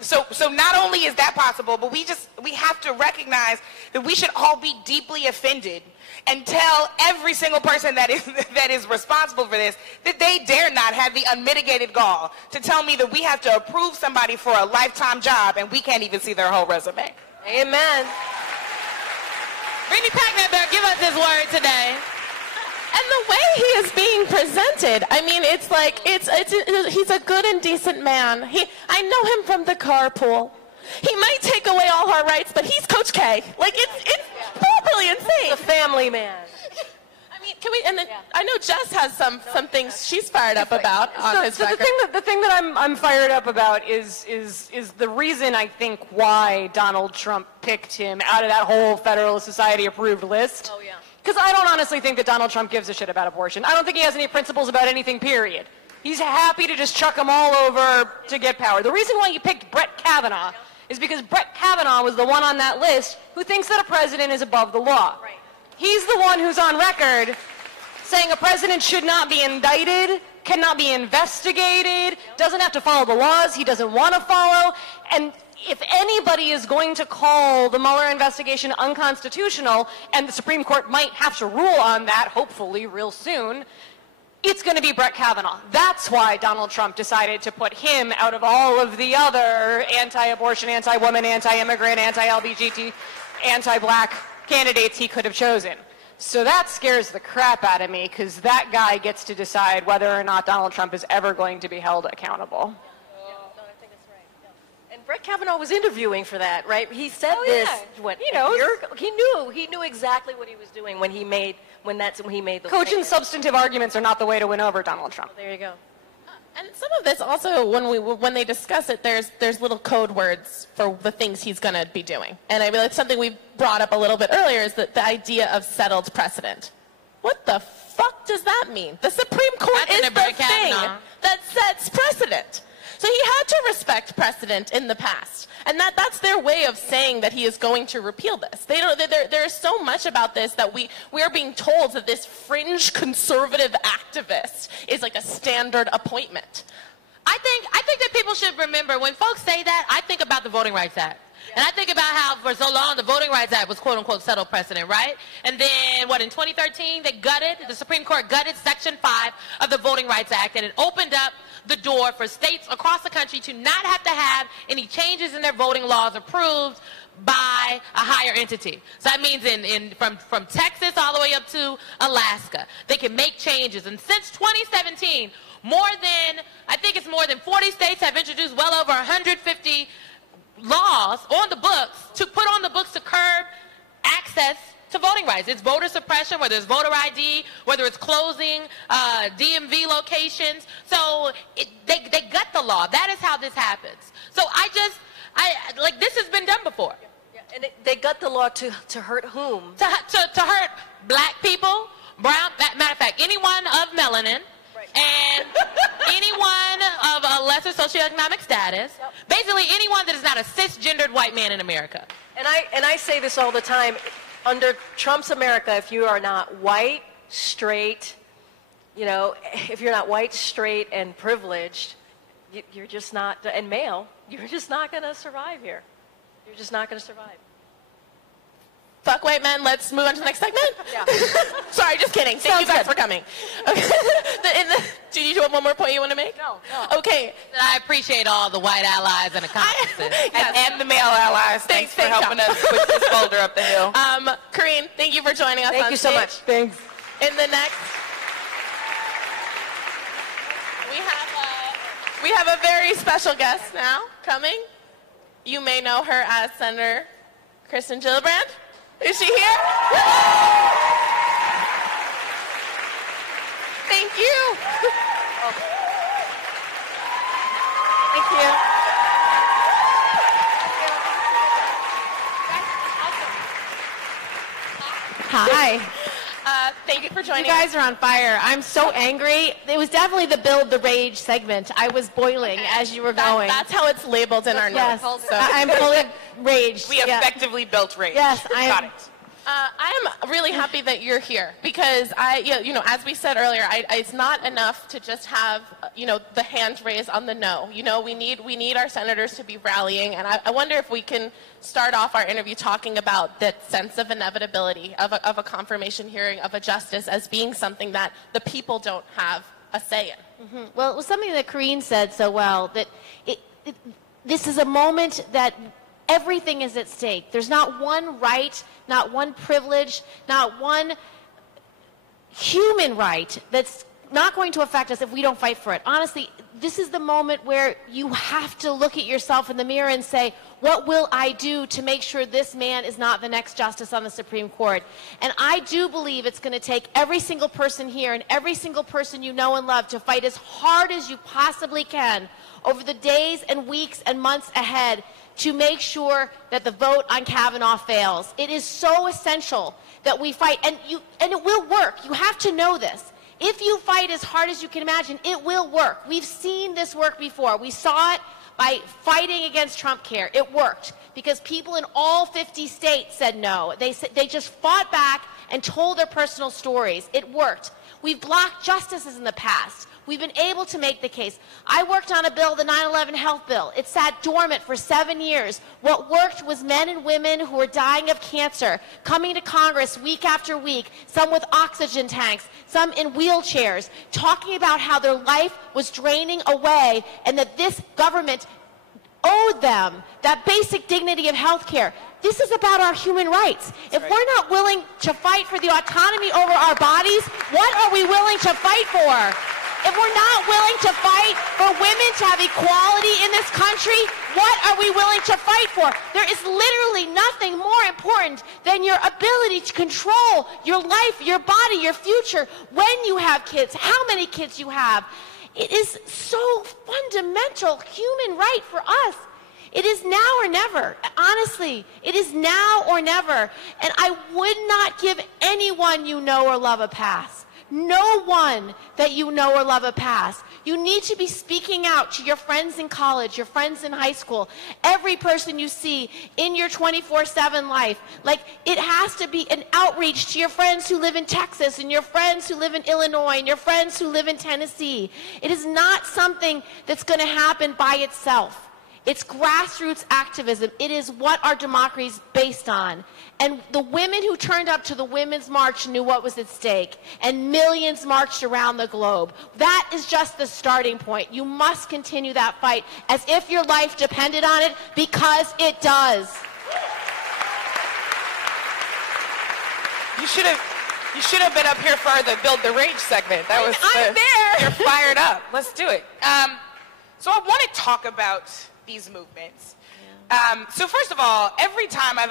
So not only is that possible, but we have to recognize that we should all be deeply offended and tell every single person that is responsible for this that they dare not have the unmitigated gall to tell me that we have to approve somebody for a lifetime job and we can't even see their whole resume. Amen. Brittany Packnett better give us his word today. And the way he is being presented, I mean, it's like, he's a good and decent man. I know him from the carpool. He might take away all our rights, but he's Coach K. Like, it's properly insane. The family man. I mean, can we, and then, I know Jess has some things she's fired up about on his record. The thing that I'm fired up about is the reason I think why Donald Trump picked him out of that whole Federalist Society approved list. Oh, yeah. Because I don't honestly think that Donald Trump gives a shit about abortion. I don't think he has any principles about anything, period. He's happy to just chuck them all over to get power. The reason why he picked Brett Kavanaugh is because Brett Kavanaugh was the one on that list who thinks that a president is above the law. Right. He's the one who's on record saying a president should not be indicted, cannot be investigated, doesn't have to follow the laws he doesn't want to follow, and if anybody is going to call the Mueller investigation unconstitutional, and the Supreme Court might have to rule on that, hopefully real soon, it's going to be Brett Kavanaugh. That's why Donald Trump decided to put him out of all of the other anti-abortion, anti-woman, anti-immigrant, anti-LGBT, anti-black candidates he could have chosen. So that scares the crap out of me, because that guy gets to decide whether or not Donald Trump is ever going to be held accountable. Brett Kavanaugh was interviewing for that, right? He said He knows. He knew exactly what he was doing when he made those Cogent statements. substantive arguments are not the way to win over Donald Trump. There you go. And some of this also, when they discuss it, there's little code words for the things he's going to be doing. And I mean, it's something we brought up a little bit earlier, is that the idea of settled precedent. What the fuck does that mean? The Supreme Court is the thing that sets precedent. So he had to respect precedent in the past. And that's their way of saying that he is going to repeal this. There is so much about this that we are being told that this fringe conservative activist is like a standard appointment. I think that people should remember, when folks say that, I think about the Voting Rights Act. And I think about how for so long the Voting Rights Act was quote-unquote settled precedent, right? And then, in 2013, the Supreme Court gutted Section 5 of the Voting Rights Act, and it opened up the door for states across the country to not have to have any changes in their voting laws approved by a higher entity. So that means from Texas all the way up to Alaska, they can make changes. And since 2017, I think it's more than 40 states have introduced well over 150 laws on the books to curb access to voting rights. It's voter suppression, whether it's voter ID, whether it's closing DMV locations. So they gut the law. That is how this happens. So this has been done before. Yeah. And they gut the law to hurt whom? To hurt black people, brown, matter of fact, anyone of melanin, right. And anyone of a lesser socioeconomic status, basically anyone that is not a cisgendered white man in America. And I say this all the time. Under Trump's America, if you are not white, straight, if you're not white, straight, and privileged, you're just not, and male, you're just not going to survive here. You're just not going to survive. Fuck white men. Let's move on to the next segment. Yeah. Sorry, just kidding. Thank you guys for coming. Okay. Do you have one more point you want to make? No. Okay. I appreciate all the white allies and accomplices. And the male allies. Thanks for helping us push this boulder up the hill. Karine, thank you for joining us. Thank you so much. Thanks. In the next, we have a very special guest now coming. You may know her as Senator Kirsten Gillibrand. Is she here? Thank you. Thank you. Hi. Thank you for joining You guys are on fire. I'm so angry. It was definitely the build the rage segment. I was boiling as you were going. That's how it's labeled in our Yes. notes. I'm full of rage. We effectively built rage. Yes, Got it. I am really happy that you're here because as we said earlier, it's not enough to just have, the hand raised on the no. We need our senators to be rallying, and I wonder if we can start off our interview talking about that sense of inevitability of a confirmation hearing of a justice as being something that the people don't have a say in. Mm-hmm. Well, it was something that Karine said so well, that this is a moment that everything is at stake. There's not one right, not one privilege, not one human right that's not going to affect us if we don't fight for it. Honestly, this is the moment where you have to look at yourself in the mirror and say, what will I do to make sure this man is not the next justice on the Supreme Court? And I do believe it's going to take every single person here and every single person you know and love to fight as hard as you possibly can over the days and weeks and months ahead to make sure that the vote on Kavanaugh fails. It is so essential that we fight, and it will work. You have to know this. If you fight as hard as you can imagine, it will work. We've seen this work before. We saw it by fighting against Trump Care. It worked because people in all 50 states said no. They just fought back and told their personal stories. It worked. We've blocked justices in the past. We've been able to make the case. I worked on a bill, the 9/11 health bill. It sat dormant for 7 years. What worked was men and women who were dying of cancer, coming to Congress week after week, some with oxygen tanks, some in wheelchairs, talking about how their life was draining away and that this government owed them that basic dignity of health care. This is about our human rights. If we're not willing to fight for the autonomy over our bodies, what are we willing to fight for? If we're not willing to fight for women to have equality in this country, what are we willing to fight for? There is literally nothing more important than your ability to control your life, your body, your future, when you have kids, how many kids you have. It is so fundamental human right for us. It is now or never. Honestly, it is now or never. And I would not give anyone you know or love a pass. No one that you know or love a pass. You need to be speaking out to your friends in college, your friends in high school, every person you see in your 24/7 life. Like, it has to be an outreach to your friends who live in Texas and your friends who live in Illinois and your friends who live in Tennessee. It is not something that's going to happen by itself. It's grassroots activism. It is what our democracy is based on. And the women who turned up to the Women's March knew what was at stake. And millions marched around the globe. That is just the starting point. You must continue that fight as if your life depended on it, because it does. You should have been up here for the Build the Rage segment. That was I'm there. You're fired up. Let's do it. So I want to talk about these movements. So first of all, every time I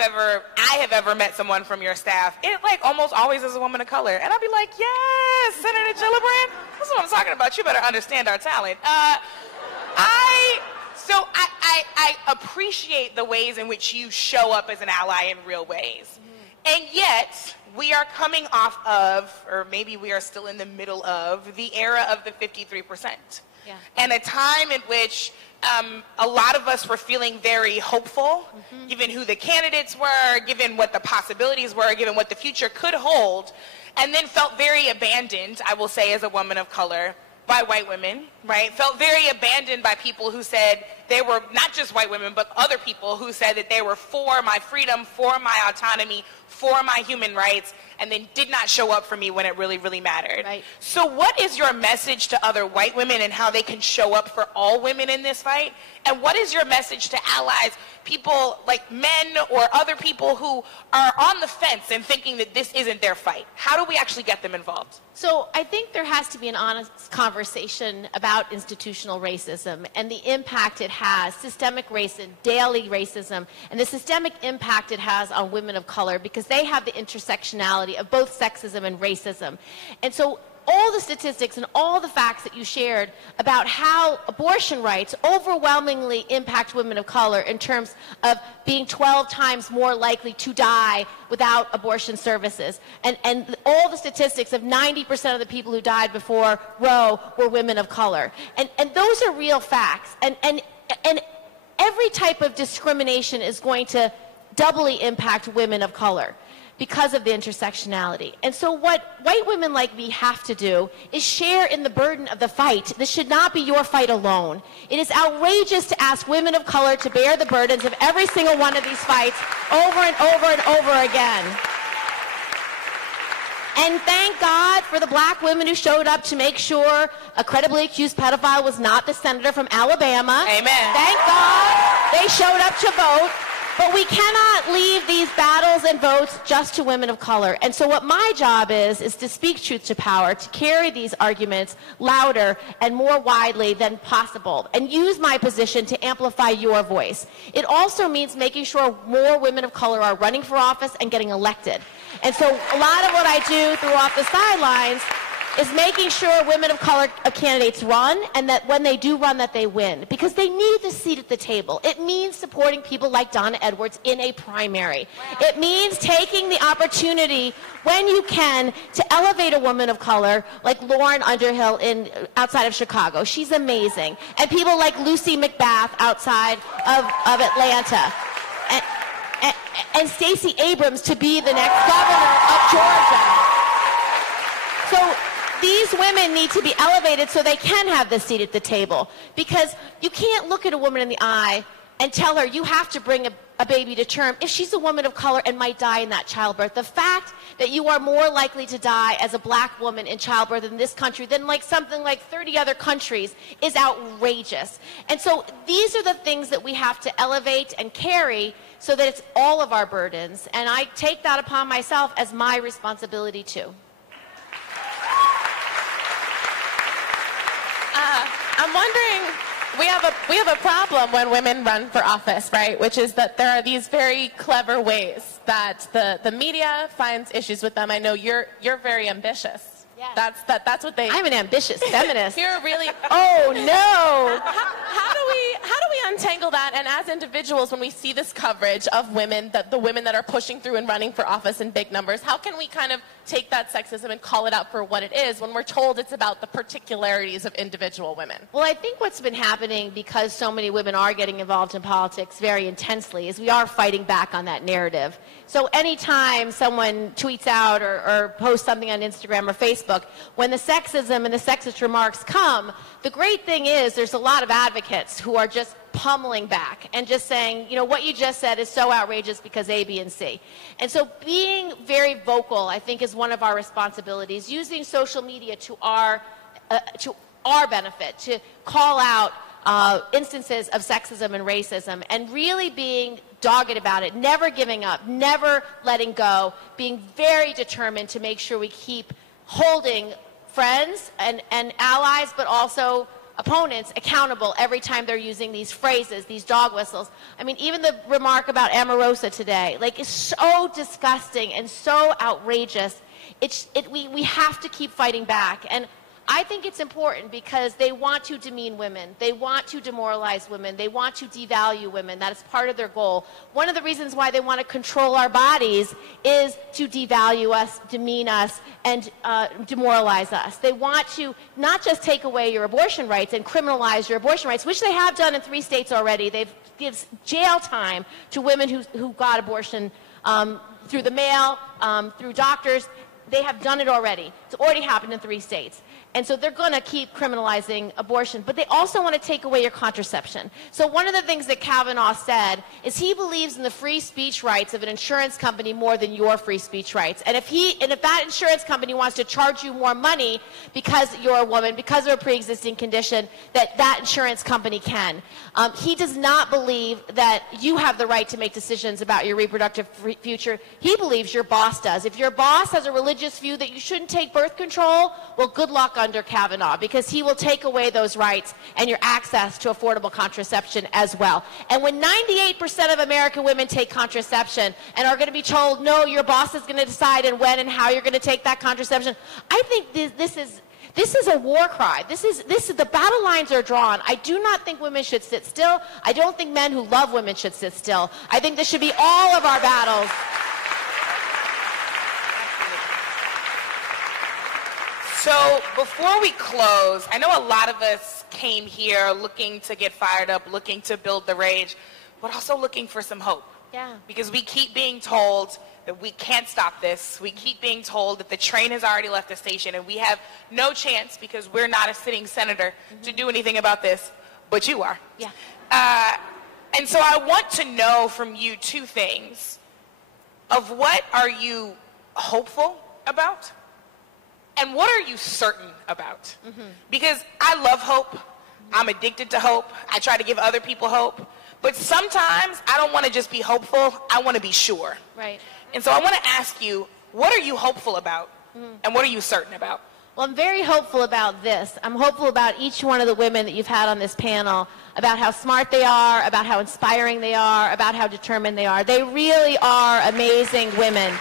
have ever met someone from your staff, it almost always is a woman of color. And I'll be like, yes, Senator Gillibrand, that's what I'm talking about. You better understand our talent. I So I appreciate the ways in which you show up as an ally in real ways. And yet, we are coming off of, or maybe we are still in the middle of, the era of the 53%. Yeah. And a time in which a lot of us were feeling very hopeful, given who the candidates were, given what the possibilities were, given what the future could hold, and then felt very abandoned, I will say, as a woman of color, by white women, right? Felt very abandoned by people who said they were, not just white women, but other people who said that they were for my freedom, for my autonomy, for my human rights, and then did not show up for me when it really, really mattered. Right. So what is your message to other white women and how they can show up for all women in this fight? And what is your message to allies, people like men or other people who are on the fence and thinking that this isn't their fight? How do we actually get them involved? So I think there has to be an honest conversation about institutional racism and the impact it has, systemic racism, daily racism, and the systemic impact it has on women of color, because they have the intersectionality of both sexism and racism. And so all the statistics and all the facts that you shared about how abortion rights overwhelmingly impact women of color in terms of being 12 times more likely to die without abortion services. And all the statistics of 90% of the people who died before Roe were women of color. And those are real facts. And every type of discrimination is going to doubly impact women of color because of the intersectionality. And so what white women like me have to do is share in the burden of the fight. This should not be your fight alone. It is outrageous to ask women of color to bear the burdens of every single one of these fights over and over and over again. And thank God for the black women who showed up to make sure a credibly accused pedophile was not the senator from Alabama. Amen. Thank God they showed up to vote. But we cannot leave these battles and votes just to women of color. And so what my job is to speak truth to power, to carry these arguments louder and more widely than possible, and use my position to amplify your voice. It also means making sure more women of color are running for office and getting elected. And so a lot of what I do through Off the Sidelines is making sure women of color candidates run, and that when they do run, that they win, because they need the seat at the table. It means supporting people like Donna Edwards in a primary. Wow. It means taking the opportunity when you can to elevate a woman of color like Lauren Underhill outside of Chicago. She's amazing. And people like Lucy McBath outside of Atlanta. And Stacey Abrams to be the next governor of Georgia. So these women need to be elevated so they can have the seat at the table, because you can't look at a woman in the eye and tell her you have to bring a baby to term if she's a woman of color and might die in that childbirth. The fact that you are more likely to die as a black woman in childbirth in this country than like something like 30 other countries is outrageous. And so these are the things that we have to elevate and carry so that it's all of our burdens. And I take that upon myself as my responsibility too. I'm wondering, we have a problem when women run for office, right? Which is that there are these very clever ways that the media finds issues with them. I know you're very ambitious. Yes. That's what they. I'm an ambitious feminist. You're really. Oh no! How do we untangle that? And as individuals, when we see this coverage of women, the women that are pushing through and running for office in big numbers, how can we kind of take that sexism and call it out for what it is when we're told it's about the particularities of individual women? Well, I think what's been happening, because so many women are getting involved in politics very intensely, is we are fighting back on that narrative. So anytime someone tweets out or posts something on Instagram or Facebook, when the sexism and the sexist remarks come, the great thing is there's a lot of advocates who are just pummeling back and just saying, you know, what you just said is so outrageous because A, B, and C. And so being very vocal, I think, is one of our responsibilities, using social media to our benefit, to call out instances of sexism and racism, and really being dogged about it, never giving up, never letting go, being very determined to make sure we keep holding friends and allies, but also opponents accountable every time they're using these phrases, these dog whistles. I mean, even the remark about Omarosa today, like, is so disgusting and so outrageous. We have to keep fighting back. And I think it's important because they want to demean women. They want to demoralize women. They want to devalue women. That is part of their goal. One of the reasons why they want to control our bodies is to devalue us, demean us, and demoralize us. They want to not just take away your abortion rights and criminalize your abortion rights, which they have done in 3 states already. They've given jail time to women who got abortion through the mail, through doctors. They have done it already. It's already happened in 3 states. And so they're going to keep criminalizing abortion. But they also want to take away your contraception. So one of the things that Kavanaugh said is he believes in the free speech rights of an insurance company more than your free speech rights. And if that insurance company wants to charge you more money because you're a woman, because of a pre-existing condition, that insurance company can. He does not believe that you have the right to make decisions about your reproductive future. He believes your boss does. If your boss has a religious view that you shouldn't take birth control, well, good luck under Kavanaugh, because he will take away those rights and your access to affordable contraception as well. And when 98% of American women take contraception and are going to be told, no, your boss is going to decide and when and how you're going to take that contraception, I think this is a war cry. This is the battle lines are drawn. I do not think women should sit still. I don't think men who love women should sit still. I think this should be all of our battles. So before we close, I know a lot of us came here looking to get fired up, looking to build the rage, but also looking for some hope. Yeah. Because we keep being told that we can't stop this. We keep being told that the train has already left the station and we have no chance because we're not a sitting senator to do anything about this, but you are. Yeah. And so I want to know from you 2 things. Of what are you hopeful about? And what are you certain about? Because I love hope. I'm addicted to hope. I try to give other people hope. But sometimes I don't want to just be hopeful. I want to be sure. Right. And so I want to ask you, what are you hopeful about? And what are you certain about? Well, I'm very hopeful about this. I'm hopeful about each one of the women that you've had on this panel, about how smart they are, about how inspiring they are, about how determined they are. They really are amazing women.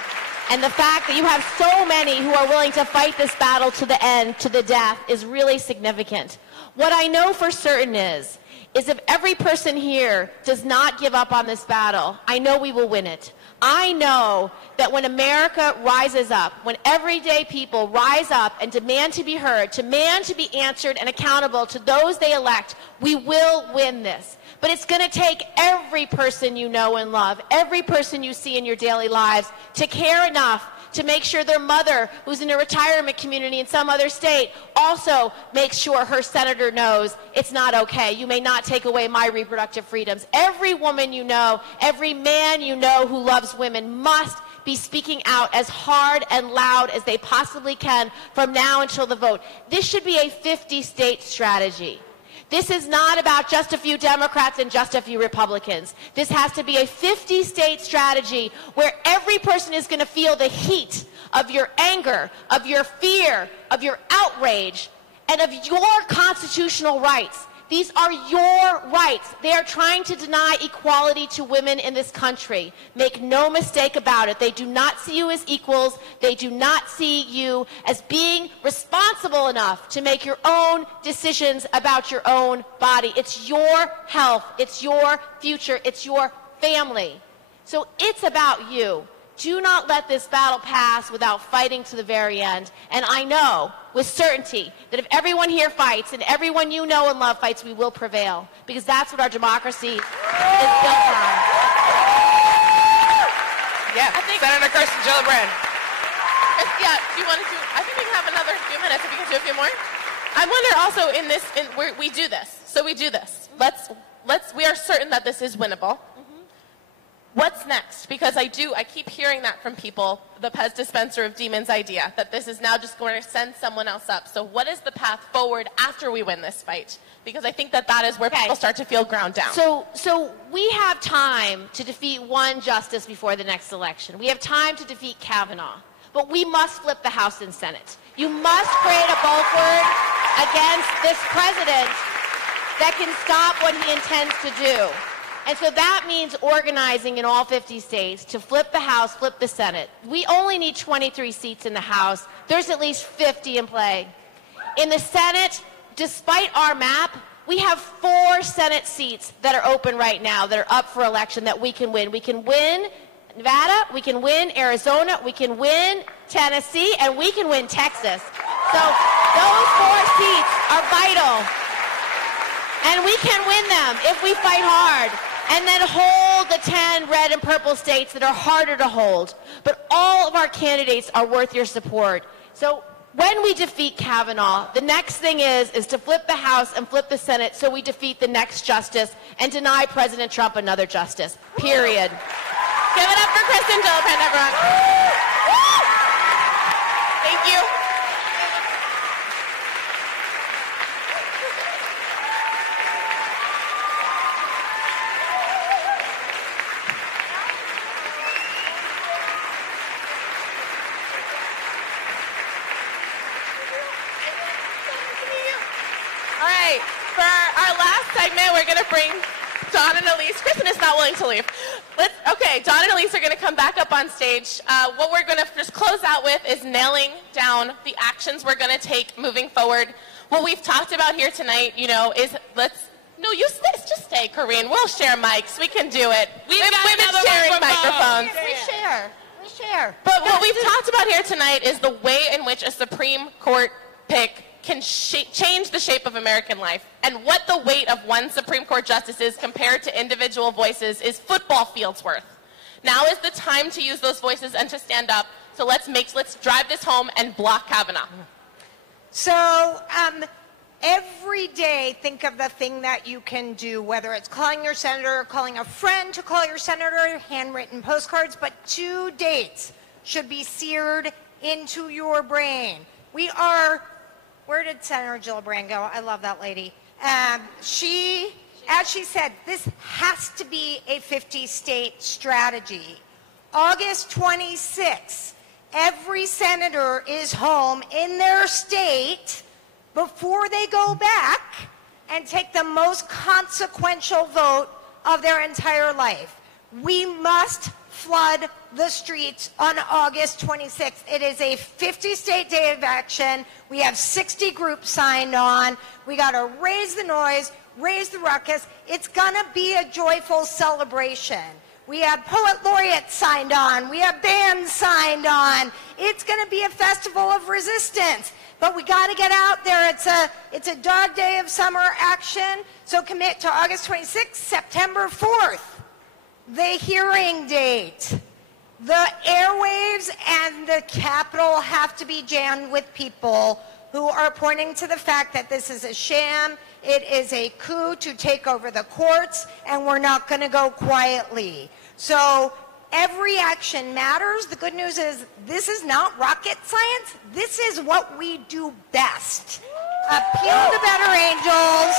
And the fact that you have so many who are willing to fight this battle to the end, to the death, is really significant. What I know for certain is if every person here does not give up on this battle, I know we will win it. I know that when America rises up, when everyday people rise up and demand to be heard, demand to be answered and accountable to those they elect, we will win this. But it's going to take every person you know and love, every person you see in your daily lives, to care enough to make sure their mother, who's in a retirement community in some other state, also makes sure her senator knows it's not okay. You may not take away my reproductive freedoms. Every woman you know, every man you know who loves women must be speaking out as hard and loud as they possibly can from now until the vote. This should be a 50-state strategy. This is not about just a few Democrats and just a few Republicans. This has to be a 50-state strategy where every person is going to feel the heat of your anger, of your fear, of your outrage, and of your constitutional rights. These are your rights. They are trying to deny equality to women in this country. Make no mistake about it. They do not see you as equals. They do not see you as being responsible enough to make your own decisions about your own body. It's your health. It's your future. It's your family. So it's about you. Do not let this battle pass without fighting to the very end. And I know with certainty that if everyone here fights and everyone you know and love fights, we will prevail. Because that's what our democracy is built on. Yeah, Senator Kirsten Gillibrand. Yeah, do you want to do, I think we can have another few minutes if we can do a few more. I wonder also we do this. So we do this. We are certain that this is winnable. What's next? Because I keep hearing that from people, the Pez dispenser of demons idea, that this is now just going to send someone else up. So what is the path forward after we win this fight? Because I think that is where people start to feel ground down. So we have time to defeat one justice before the next election. We have time to defeat Kavanaugh. But we must flip the House and Senate. You must create a bulwark against this president that can stop what he intends to do. And so that means organizing in all 50 states to flip the House, flip the Senate. We only need 23 seats in the House. There's at least 50 in play. In the Senate, despite our map, we have 4 Senate seats that are open right now that are up for election that we can win. We can win Nevada, we can win Arizona, we can win Tennessee, and we can win Texas. So those 4 seats are vital. And we can win them if we fight hard. And then hold the 10 red and purple states that are harder to hold. But all of our candidates are worth your support. So when we defeat Kavanaugh, the next thing is to flip the House and flip the Senate so we defeat the next justice and deny President Trump another justice. Period. Give it up for Kristen Gillibrand, everyone. Thank you. All right, for our last segment, we're going to bring Dawn and Elise. Kristen is not willing to leave. Okay, Dawn and Elise are going to come back up on stage. What we're going to just close out with is nailing down the actions we're going to take moving forward. What we've talked about here tonight, is just stay, Corinne. We'll share mics. We can do it. We've got women sharing microphones. We share. But what we've talked about here tonight is the way in which a Supreme Court pick can change the shape of American life. And what the weight of one Supreme Court justice is compared to individual voices is football fields worth. Now is the time to use those voices and to stand up. So let's drive this home and block Kavanaugh. So every day, think of the thing that you can do, whether it's calling your senator, calling a friend to call your senator, handwritten postcards, but 2 dates should be seared into your brain. Where did Senator Gillibrand go? I love that lady. As she said, this has to be a 50-state strategy. August 26th, every senator is home in their state before they go back and take the most consequential vote of their entire life. We must flood the streets on August 26th. It is a 50-state day of action. We have 60 groups signed on. We got to raise the noise, raise the ruckus. It's going to be a joyful celebration. We have poet laureates signed on. We have bands signed on. It's going to be a festival of resistance. But we got to get out there. It's a dog day of summer action. So commit to August 26th, September 4th. The hearing date. The airwaves and the Capitol have to be jammed with people who are pointing to the fact that this is a sham, it is a coup to take over the courts, and we're not going to go quietly. So every action matters. The good news is this is not rocket science. This is what we do best. Appeal to better angels.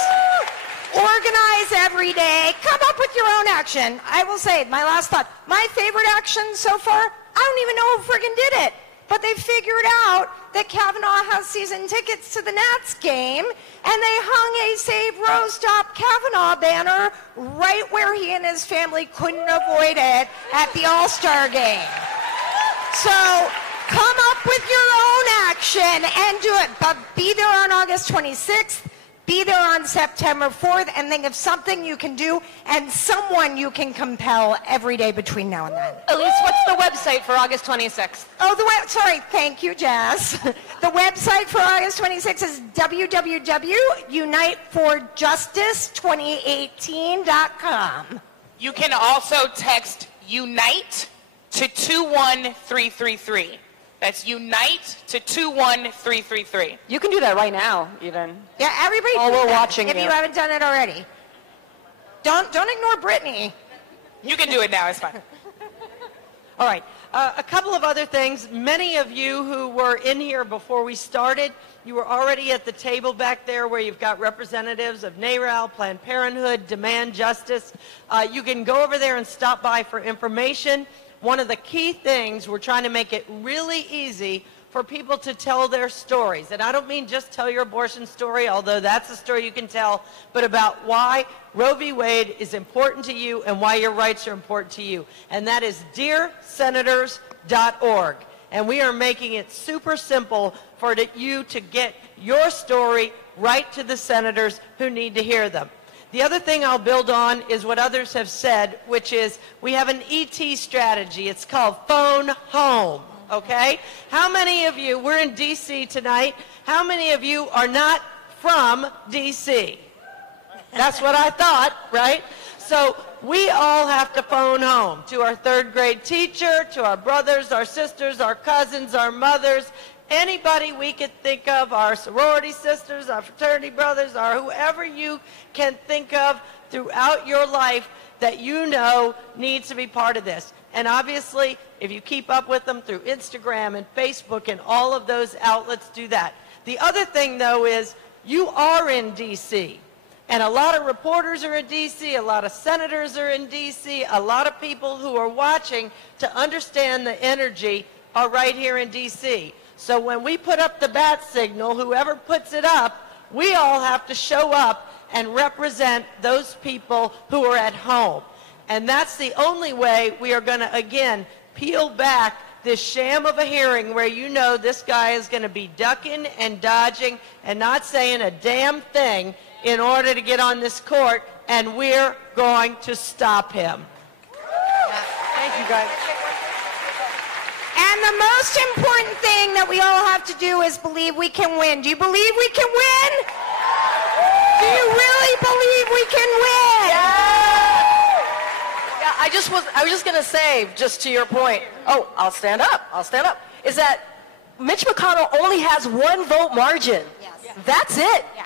Organize every day. Come up with your own action. I will say, my last thought, my favorite action so far, I don't even know who friggin' did it. But they figured out that Kavanaugh has season tickets to the Nats game, and they hung a Save Roe Stop Kavanaugh banner right where he and his family couldn't avoid it at the All-Star game. So come up with your own action and do it. But be there on August 26th. Be there on September 4th, and think of something you can do and someone you can compel every day between now and then. Elise, what's the website for August 26th? Oh, sorry. Thank you, Jazz. The website for August 26th is www.uniteforjustice2018.com. You can also text UNITE to 21333. That's UNITE to 21333. You can do that right now, even. Yeah, everybody. Oh, we're watching if you. you haven't done it already. Don't ignore Brittany. You can do it now. It's fine. All right. A couple of other things. Many of you who were in here before we started, you were already at the table back there where you've got representatives of NARAL, Planned Parenthood, Demand Justice. You can go over there and stop by for information. One of the key things, we're trying to make it really easy for people to tell their stories. And I don't mean just tell your abortion story, although that's a story you can tell, but about why Roe v. Wade is important to you and why your rights are important to you. And that is dearsenators.org. And we are making it super simple for you to get your story right to the senators who need to hear them. The other thing I'll build on is what others have said, which is we have an ET strategy. It's called Phone Home, okay? How many of you, we're in D.C. tonight, how many of you are not from D.C.? That's what I thought, right? So we all have to phone home to our third grade teacher, to our brothers, our sisters, our cousins, our mothers, anybody we could think of, our sorority sisters, our fraternity brothers, or whoever you can think of throughout your life that you know needs to be part of this. And obviously, if you keep up with them through Instagram and Facebook and all of those outlets, do that. The other thing, though, is you are in D.C., and a lot of reporters are in D.C., a lot of senators are in D.C., a lot of people who are watching to understand the energy are right here in D.C. So when we put up the bat signal, whoever puts it up, we all have to show up and represent those people who are at home. And that's the only way we are going to, again, peel back this sham of a hearing where you know this guy is going to be ducking and dodging and not saying a damn thing in order to get on this court, and we're going to stop him. Thank you, guys. And the most important thing that we all have to do is believe we can win. Do you believe we can win? Do you really believe we can win? Yeah, I was just going to say, just to your point, I'll stand up, is that Mitch McConnell only has 1 vote margin. Yes. That's it. Yeah.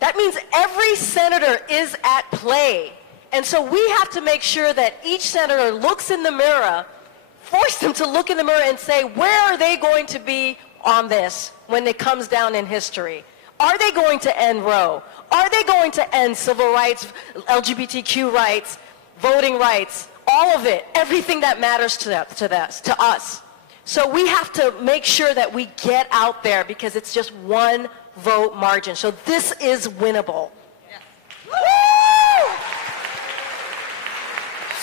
That means every senator is at play. And so we have to make sure that each senator looks in the mirror, force them to look in the mirror and say, where are they going to be on this when it comes down in history? Are they going to end Roe? Are they going to end civil rights, LGBTQ rights, voting rights, all of it, everything that matters to us? So we have to make sure that we get out there because it's just 1 vote margin. So this is winnable.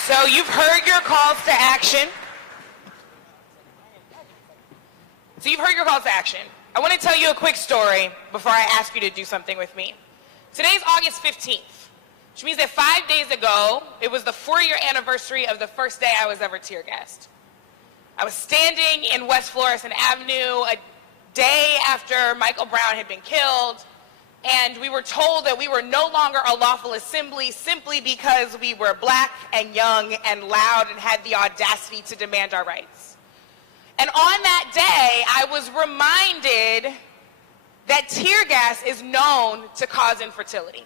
So you've heard your calls to action. I want to tell you a quick story before I ask you to do something with me. Today's August 15th, which means that 5 days ago, it was the 4-year anniversary of the first day I was ever tear gassed. I was standing in West Florissant Avenue a day after Michael Brown had been killed, and we were told that we were no longer a lawful assembly simply because we were black and young and loud and had the audacity to demand our rights. And on that day, I was reminded that tear gas is known to cause infertility.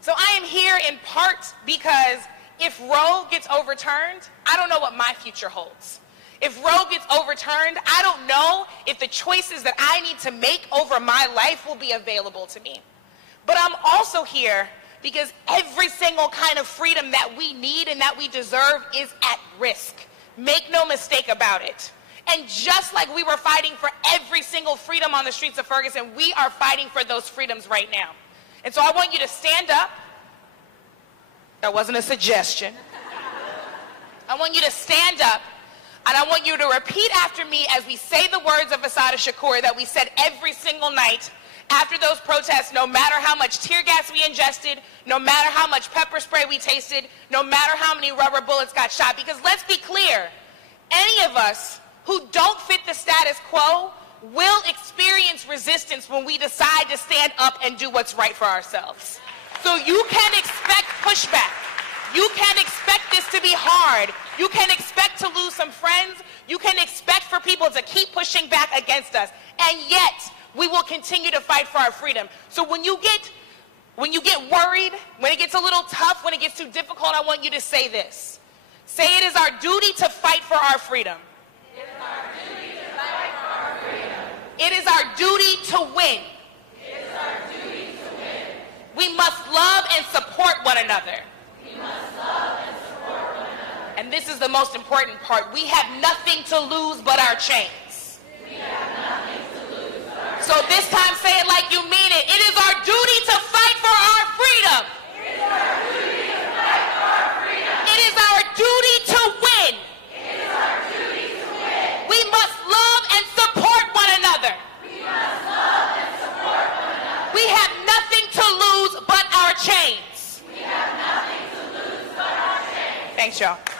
So I am here in part because if Roe gets overturned, I don't know what my future holds. If Roe gets overturned, I don't know if the choices that I need to make over my life will be available to me. But I'm also here because every single kind of freedom that we need and that we deserve is at risk. Make no mistake about it. And just like we were fighting for every single freedom on the streets of Ferguson, we are fighting for those freedoms right now. And so I want you to stand up. That wasn't a suggestion. I want you to stand up, and I want you to repeat after me as we say the words of Assata Shakur that we said every single night after those protests, no matter how much tear gas we ingested, no matter how much pepper spray we tasted, no matter how many rubber bullets got shot. Because let's be clear, any of us who don't fit the status quo will experience resistance when we decide to stand up and do what's right for ourselves. So you can expect pushback. You can expect this to be hard. You can expect to lose some friends. You can expect for people to keep pushing back against us. And yet, we will continue to fight for our freedom. So when you get worried, when it gets a little tough, when it gets too difficult, I want you to say this. Say, it is our duty to fight for our freedom. It is our duty to fight for our freedom. It is our duty to win. It is our duty to win. We must love and support one another. We must love and support one another. And this is the most important part. We have nothing to lose but our chains. We have nothing to lose but our chains. So this time, say it like you mean it. It is our duty to fight for our freedom. It is our duty to fight for our freedom. It is our duty to win. It is our duty to win. We must Thanks, y'all.